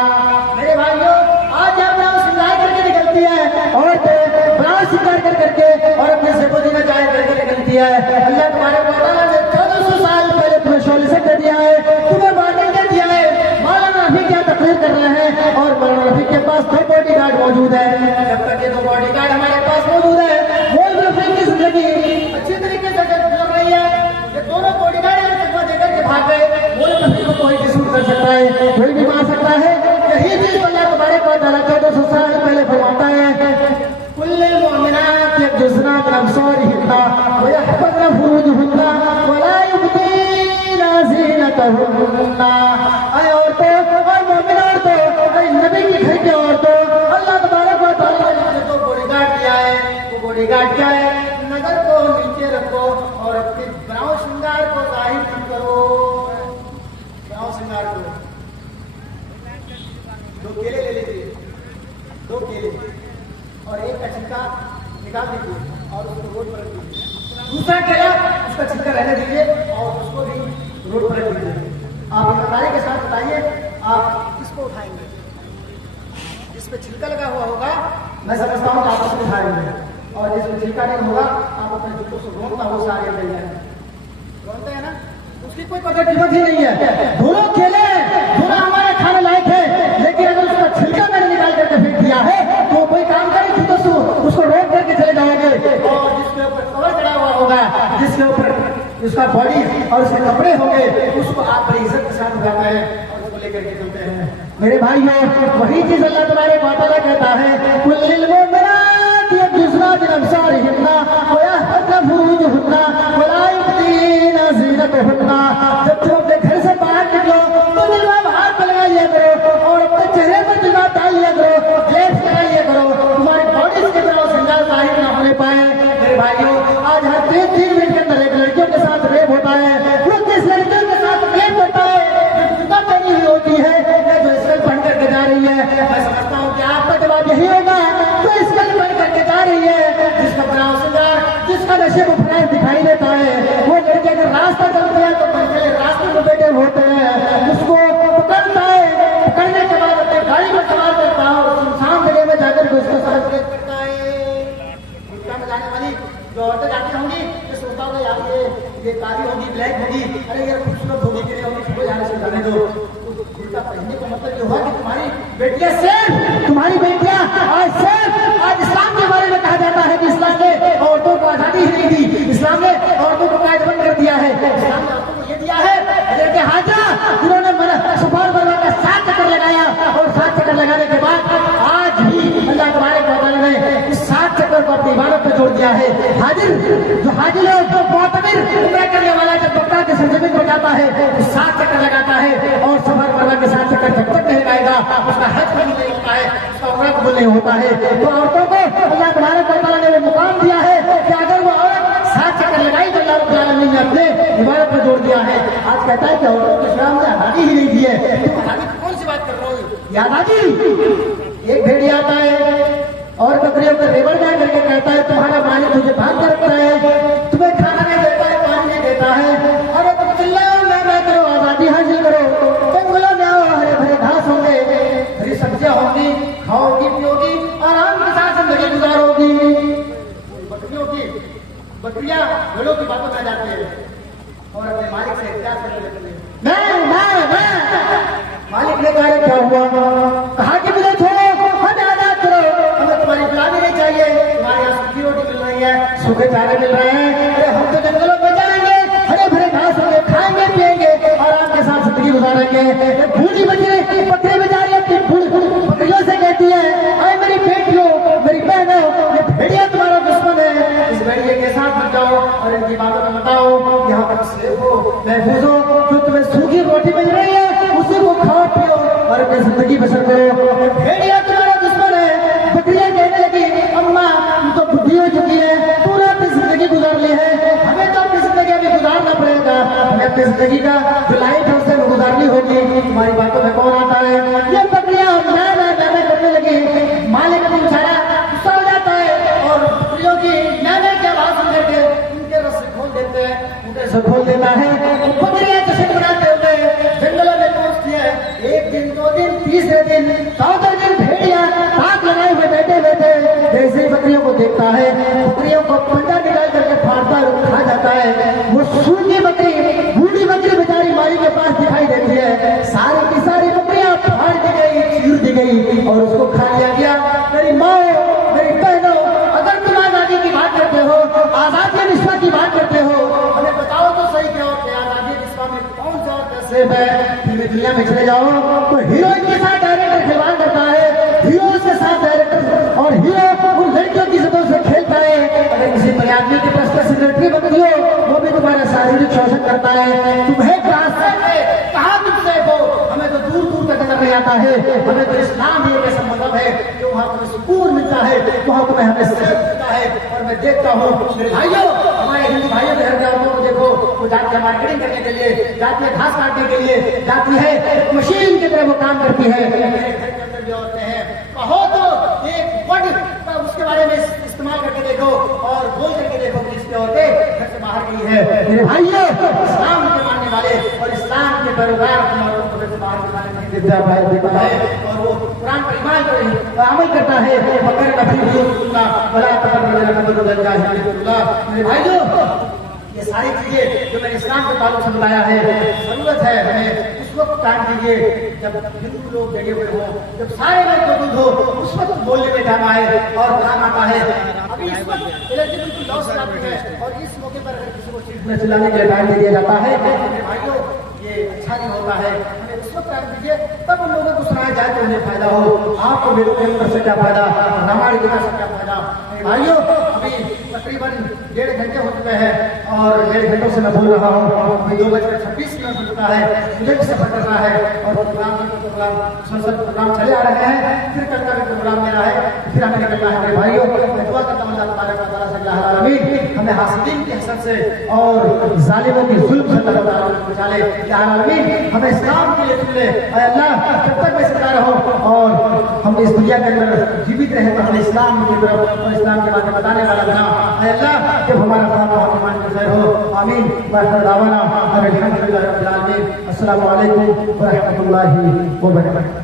मेरे भाइयों, आज आप सिंगार करके निकलती है औरत, ब्लाउज सिंगार कर करके और अपने से को देना चाहे करके निकलती है। अल्लाह तुम्हारे मौलाना ने 1400 साल पहले तुम्हें शोले दे दिया है, तुम्हें वार्निंग दे दिया है। मौलाना रफी क्या तकरीर कर रहे हैं और मौलाना रफी के पास 2 बॉडीगार्ड मौजूद है। जब तक ये 2 बॉडीगार्ड हमारे पास मौजूद है, मौलाना रफी की जिंदगी अच्छी तरीके से चल रही है। ये दोनों बॉडीगार्ड देकर के भाग गए, मौलाना रफी को कोई भी शूट कर सकता है, कोई भी मार सकता है। यही चीज अल्लाह तबारक व तआला 1400 साल पहले फरमाता है कुल्लिल मुमिनाति यग़्ज़ुना मिन अब्सारिहिन्ना व यहफ़ज़्ना फुरूजहुन्ना व ला युबदीना ज़ीनतहुन्ना। ऐ औरतों और मोमिन औरतों, ऐ नबी के घर के औरतों, अल्लाह तबारक व तआला ने जो बॉडीगार्ड दिया है वो बॉडीगार्ड क्या है? नजर को नीचे रखो और अपने ब्राउ श्रृंगार को जाहिर मत करो। ब्राउ श्रृंगार को 2 केले ले लीजिए, 2 केले और एक का छिलका निकाल दीजिए और उसको रोड पर रख दीजिए। दूसरा केला उसका छिलका रहने दीजिए और उसको भी रोड पर रख दीजिए। आप ईमानदारी के साथ बताइए आप किसको उठाएंगे? जिसपे छिलका लगा हुआ होगा मैं समझता हूँ आप उसको उठाएंगे, और जिसमें छिलका नहीं होगा आप अपने जूतों से रोकता हो सारे मिल जाएंगे। रोकते हैं ना, उसकी कोई कदर कीमत ही नहीं है। दोनों केले दोनों हमारे खाने लायक है, लेकिन अगर उसका छिलका मैंने निकाल करके फेंक दिया है तो कोई काम करें तो उसको रोक करके चले जाओगे। और जिसके ऊपर कवर चढ़ा हुआ होगा, जिसके ऊपर उसका बॉडी और उसके कपड़े होंगे, उसको आप बड़ी इज्जत के साथ उठाते हैं और उसको लेकर के चलते हैं। मेरे भाइयों, वही चीज अल्लाह तुम्हारे बातला कहता है, कुल्लिल मुमिनात यगज़ना बिअबसारिहिन्ना व यहफ़ज़्ना फुरूजहन्ना व ला युबदीना ज़ीनतहन्ना। जब तुम अपने घर से बाहर निकलो तो जिल्बाब हाथ में लगा लिया करो और अपने चेहरे पर जिल्बाब डाल लिया करो, ग्लेव्स लगा लिया करो, तुम्हारी बॉडी के तरह श्रृंगार जाहिर न होने पाए। मेरे भाइयों, आज हर 3 मिनट के अंदर एक लड़कियों के साथ रेप होता है। वो किस लड़कियों के साथ रेप होता है जो जूता पहनी हुई होती है या जो स्कर्ट पहन करके जा रही है। मैं समझता हूँ कि आपका जवाब यही होगा, तो स्कर्ट पहन करके जा रही है, जिसका बनाव श्रृंगार, जिसका नशे को फराज दिखाई देता है, वो लड़के अगर रास्ता चलते हैं तो पहले रास्ते में बैठे होते हैं, उसको पकड़ता है, पकड़ने के बाद अपने गाड़ी में सवार करता है और सुनसान जगह में जाकर के उसको सड़क करता है। गुटखा में जाने वाली जो औरतें जाती होंगी, ये सोचता होगा यार ये काली होगी, ब्लैक होगी, अरे यार खूबसूरत होगी कि नहीं होगी, सुबह जाने से जाने दो। गुटखा पहनने का मतलब ये हुआ कि तुम्हारी बेटियां सेफ, तुम्हारी बेटियां आज सेफ। आज इस्लाम के बारे में कहा जाता है कि इस्लाम ने औरतों को आजादी ही नहीं दी, इस्लाम ने औरतों को कायदेबंद कर दिया है। इस्लाम ने औरतों को ये दिया है, हजरत हाजरा जिन्होंने सफा और मरवा का 7 चक्कर लगाया और 7 चक्कर लगाने के बाद आज भी अल्लाह तबारक व तआला ने इस 7 चक्कर को अपनी इबादत पे जोड़ दिया है। हाजिर जो हाजिर है उसको मुअतमिर उम्रा करने वाला जब मक्का के सरजमीन पर जाता है तो 7 चक्कर लगाता है और सफा और मरवा के 7 चक्कर जब तक नहीं लगाएगा उसका हज कबूल नहीं होता है, उसका उम्रा कबूल नहीं होता है। तो औरतों को अल्लाह तबारक व तआला ने वो मुकाम दिया है कि अगर वो औरत 7 चक्कर लगाई तो अल्लाह रब्बुल आलमीन ने अपने इबादत पे जोड़ दिया है। आज कहता है कि औरतों को इस्लाम ने आजादी ही नहीं दी है। तुम आजादी की कौन सी बात कर रहे हो? ये आजादी, एक भेड़िया आता है और बकरियों को रेवड़ में करके कहता है तुम्हारा मालिक तुझे बांध कर रखता है, तुम्हें खाना नहीं देता है, पानी नहीं देता है, अरे तुम चिल्लाओ मैं करो, आजादी हासिल करो, जंगलों में आओ, हरे भरे घास होंगे, हरी सब्जियां होंगी, खाओगी पियोगी, आराम के साथ जिंदगी गुजारोगी। बकरियां भेड़ों की बातों में आ जाती है और अपने मालिक से इख्तियार करने लगती है। मालिक ने कहा क्या हुआ? कहा कि मुझे छोड़ो, हमें आजाद करो, हमें तुम्हारी गुलामी नहीं चाहिए, तुम्हारे यहाँ सूखी रोटी मिल रही है, सूखे चारे मिल रहे हैं, अरे हम तो जंगलों में जाएंगे, हरे भरे घास होंगे, खाएंगे पिएंगे, आराम के साथ जिंदगी गुजारेंगे। बूढ़ी बकरी पकड़े में जा रही है, बकरियों से कहती है अरे मेरी बेटियों, मेरी बहनों, ये भेड़िया तुम्हारा दुश्मन है, इस भेड़िए के साथ मत जाओ और इनकी बातों में बताओ, यहाँ पर सेफ हो, महफूज हो, जो तुम्हें सूखी रोटी मिल रही है उसी को खाओ पियो और अपनी जिंदगी बसर करो। भेड़िया तुम्हारा दुश्मन है। बकरियां कहने लगी अम्मा तुम तो बुद्धि हो चुकी है, पूरा अपनी जिंदगी गुजार ली है, हमें तो अपनी जिंदगी अभी गुजारना पड़ेगा, हमें अपनी जिंदगी का जो लाइफ है उसे गुजारनी होगी, तुम्हारी बातों में कौन आता है? ये बकरियां मैं करने लगी। मालिक ने बेचारा गुस्सा हो जाता है और बकरियों की मैं की आवाज सुन करके उनके रस्से खोल देते हैं, उनके रस्से खोल देता है। बकरियां जश्न मनाते हुए जंगलों में पहुंचती है। 1 दिन 2 दिन 3रे दिन 14 दिन भेड़िया ताक लगाए हुए बैठे जैसे ही बकरियों को देखता है, बकरियों को पंजा निकाल करके फाड़ता है, खा जाता है। वो सूखी बकरी, बूढ़ी बकरी बेचारी माली के पास दिखाई देती है, सारी की सारी बकरियां फाड़ दी गई, चीर दी गई और उसको खा लिया गया। मेरी माँ, मेरी बहनों, अगर तुम आजादी की बात करते हो, आजादी निष्ठा की बात करते हो, हमें बताओ तो सही क्या होते हैं आजादी निष्ठा में कौन सा सेफ है? फिल्मी दुनिया में चले जाओ तो हीरोइन के साथ डायरेक्टर खिलवाड़ करता है, हीरोज के साथ डायरेक्टर और हीरो उन लड़कियों की इज्जतों से खेलता है। अगर किसी आदमी की पर्सनल सेक्रेटरी बनती हो वो भी तुम्हारा शारीरिक शोषण करता है। तुम्हें कहाँ तुम सेफ हो? हमें तो दूर दूर तक नजर नहीं आता है। हमें तो इस्लाम ही एक ऐसा मजहब है कि वहाँ तुम्हें सुकून मिलता है, वहाँ तुम्हें हमें सेफ मिलता है। और मैं देखता हूँ मेरे भाइयों, हमारे हिंदू भाइयों के घर के औरतों को देखो, वो जाती है मार्केटिंग करने के लिए, जाती है घास काटने के लिए, जाती है मशीन की तरह वो काम करती है। मेरे घर के अंदर भी औरतें हैं, कहो तो एक वर्ड उसके बारे में इस्तेमाल करके देखो और बोल करके देखो कि इसकी औरतें घर से बाहर गई है। मेरे भाइयों, इस्लाम के मानने वाले और इस्लाम के पैरोकार औरतों को घर से बाहर निकालने नहीं देता है और वो कुरान पर ईमान पर अमल करता है। मगर कभी भी मेरे भाइयों, ये सारी चीजें जो मैंने इस्लाम के ताल्लुक से बताया है, जरूरत है हमें उस वक्त काम कीजिए जब हिंदू लोग जगे हुए हो, जब सारे लोग मौजूद हो, उस वक्त बोलने में काम आए और काम आता है। अभी इस वक्त इलेक्ट्रिसिटी लॉस है और इस मौके पर अगर किसी को न चिल्लाने के लिए टाइम दे दिया जाता है। भाइयों ये अच्छा नहीं होता है, हमें उस वक्त टाइम दीजिए तब उन लोगों को सुनाया जाए तो उन्हें फायदा हो। आपको मेरे अंदर से क्या फायदा, रामायण गीता से क्या फायदा। भाइयों अभी तकरीबन 1.5 घंटे हो चुके हैं और 1.5 घंटों से मैं बोल रहा हूँ। अभी 2:26 हो चुका है, मुझे भी सफर करना है और प्रोग्राम संसद प्रोग्राम चले आ रहे हैं, फिर कल का भी प्रोग्राम मेरा है, फिर हमें निकलना है। मेरे भाइयों मैं दुआ करता हूं अल्लाह तबारक व तआला से, अल्लाह रब्बुल आलमीन हमें हासिदीन के हसद से और जालिमों की जुल्म से अल्लाह तआला बचा ले। या आलमीन हमें इस्लाम के लिए चुन ले। ऐ अल्लाह जब तक मैं जिंदा रहूं और हम इस दुनिया के अंदर जीवित रहे तो हमें इस्लाम की तरफ और इस्लाम के बारे में बताने वाला बना। ऐ अल्लाह जब हमारा खाना और ईमान का खैर हो, आमीन। दावाना अल्हम्दुलिल्लाह रब्बिल आलमीन। अस्सलामु अलैकुम व रहमतुल्लाहि व बरकातहू।